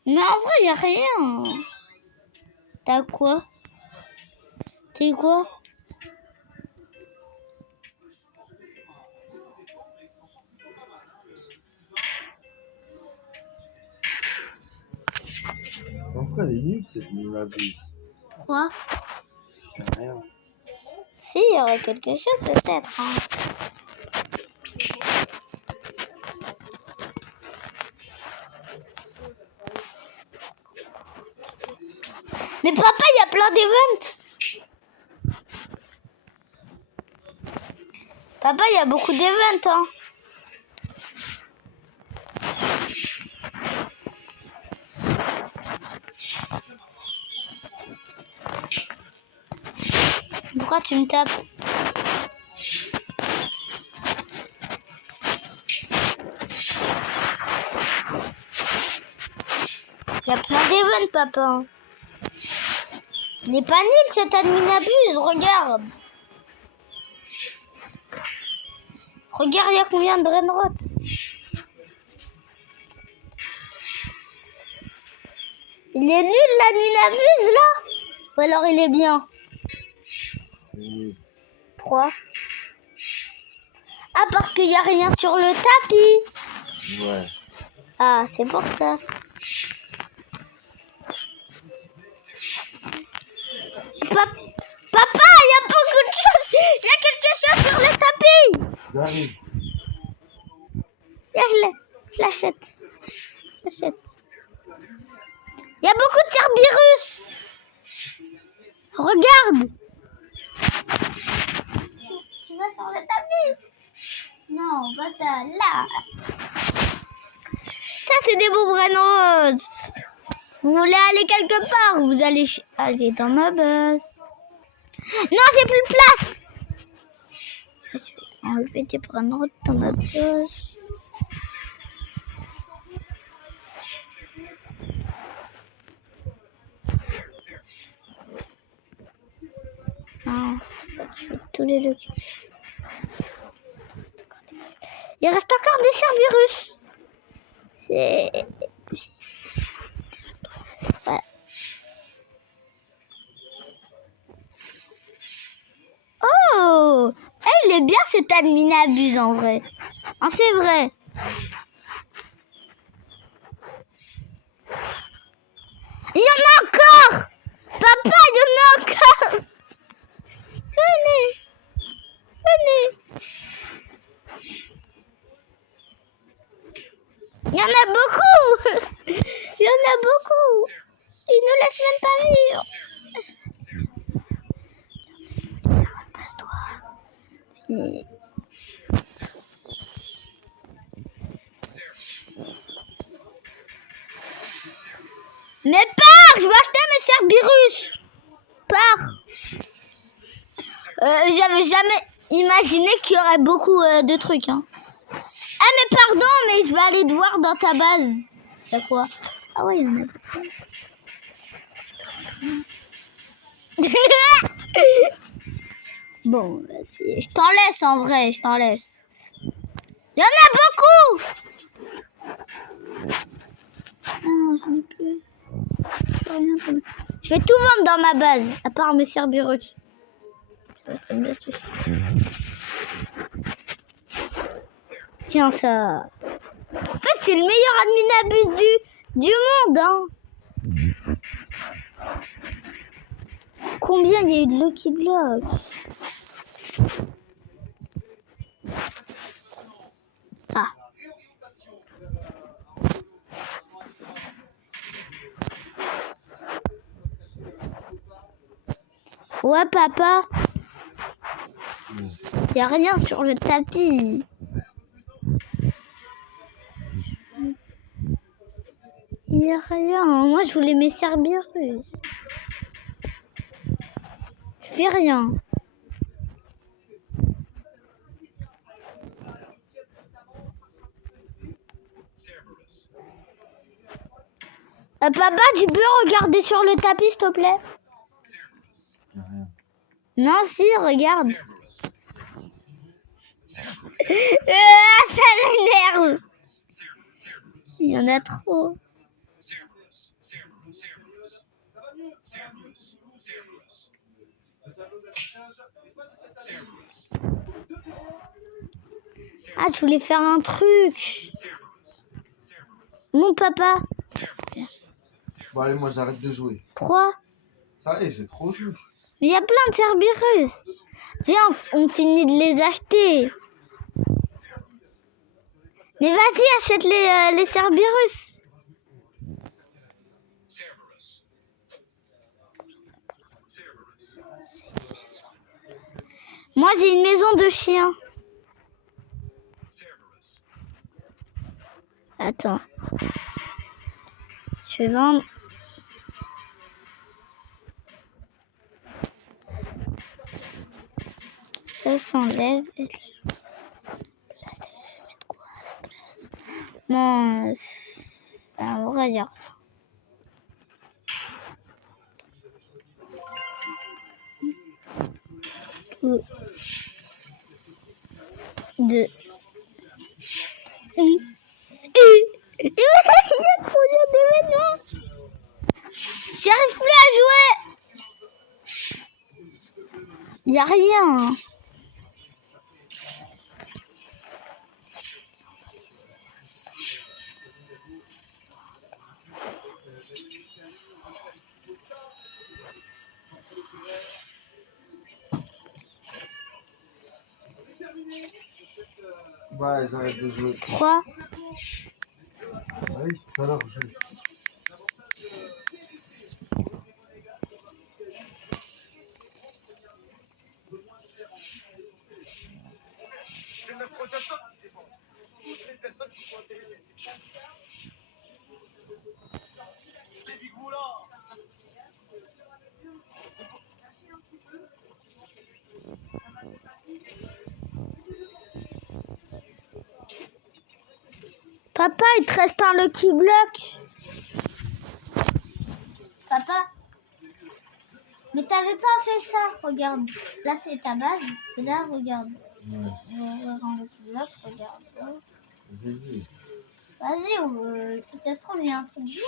Mais en vrai, y a rien. T'as quoi? C'est quoi? En vrai, elle est nulle cette nuit. Quoi? Rien. Si, il y aurait quelque chose peut-être. Hein. Mais papa, il y a plein d'events. Papa, il y a beaucoup d'events. Hein. Pourquoi tu me tapes? Il y a plein d'events, papa. Il n'est pas nul, cet admin abuse. Regarde. Regarde, il y a combien de brainrot. Il est nul, l'admin abuse, là? Ou alors il est bien? Oui. Pourquoi? Ah, parce qu'il n'y a rien sur le tapis. Ouais. Ah, c'est pour ça. Papa, il y a beaucoup de choses. Il y a quelque chose sur le tapis. J'arrive. Là, je l'achète. J'achète. Il y a beaucoup de Kerberos. Regarde. Tu vas sur le tapis? Non, pas ça. Là. Ça, c'est des beaux brainrots. Vous voulez aller quelque part? Vous allez aller dans ma base. Non, j'ai plus de place. Je vais enlever des brainrots dans ma base. Non, je vais tous les deux. Il reste encore des Cerberus. C'est... Ouais. Oh! Il est bien cet admin abuse en vrai. Ah, c'est vrai. Il y en a encore! Papa, il y en a encore! Venez! Venez! Il y en a beaucoup! Il y en a beaucoup! Ils nous laissent même pas vivre! Mais pars, je vais acheter mes Cerberus. Pars. J'avais jamais imaginé qu'il y aurait beaucoup de trucs. Hein. Ah mais pardon, mais je vais aller te voir dans ta base. C'est quoi? Ah ouais, il y en a. Bon, vas-y. Je t'en laisse en vrai, je t'en laisse. Il y en a beaucoup. Non, j'en ai plus. Je vais tout vendre dans ma base, à part mes Cerberus. Ça va être bien tout ça. Tiens ça. En fait, c'est le meilleur adminabus du monde, hein. Combien il y a eu de Lucky Block? Ah. Ouais, papa. Il n'y a rien sur le tapis. Il n'y a rien. Moi, je voulais mes Cerberus. Je fais rien. Papa, tu peux regarder sur le tapis, s'il te plaît? Y a rien. Non, si, regarde. Ça m'énerve. Il y en a trop. Ah, je voulais faire un truc. Mon papa. Bon, allez, moi, j'arrête de jouer. Pourquoi? Ça y est, j'ai trop joué. Il y a plein de Cerberus. Viens, on finit de les acheter. Mais vas-y, achète les Cerberus. Moi, j'ai une maison de chien. Attends. Je vais vendre. Ça s'enlève. Non, on va dire. Deux. Il y a combien d'événements? J'arrive plus à jouer. Il n'y a rien. Ouais, j'arrête de jouer. Pourquoi? Ah oui, tout à l'heure, je joue. Papa, il te reste un Lucky Block. Papa, mais t'avais pas fait ça. Regarde, là c'est ta base. Et là, regarde. Ouais, Je vais ouvrir un Lucky Block, regarde. j'ai vu. Vas-y, si ça se trouve, il y a un truc bien.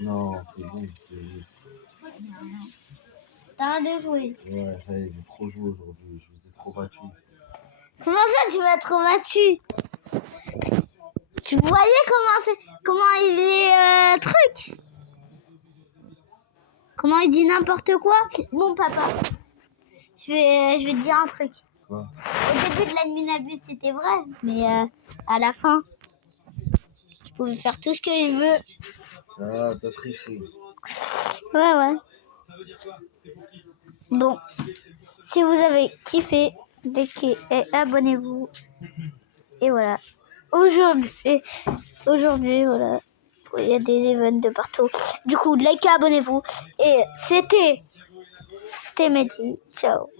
Non, c'est bon, c'est bon. T'arrêtes de jouer. Ouais, ça y est, j'ai trop joué aujourd'hui. Je vous ai trop battu. Comment ça, tu m'as trop battu? Tu voyais comment il est truc? Comment il dit n'importe quoi? Bon, papa, je vais te dire un truc. Quoi? Au début de l'adminabus, c'était vrai, mais à la fin, je pouvais faire tout ce que je veux. Ah, t'as triché. Ouais. Bon, si vous avez kiffé, likez et abonnez-vous. Et voilà. Aujourd'hui, voilà. Il y a des events de partout. Du coup, likez, abonnez-vous. Et c'était Mehdi. Ciao.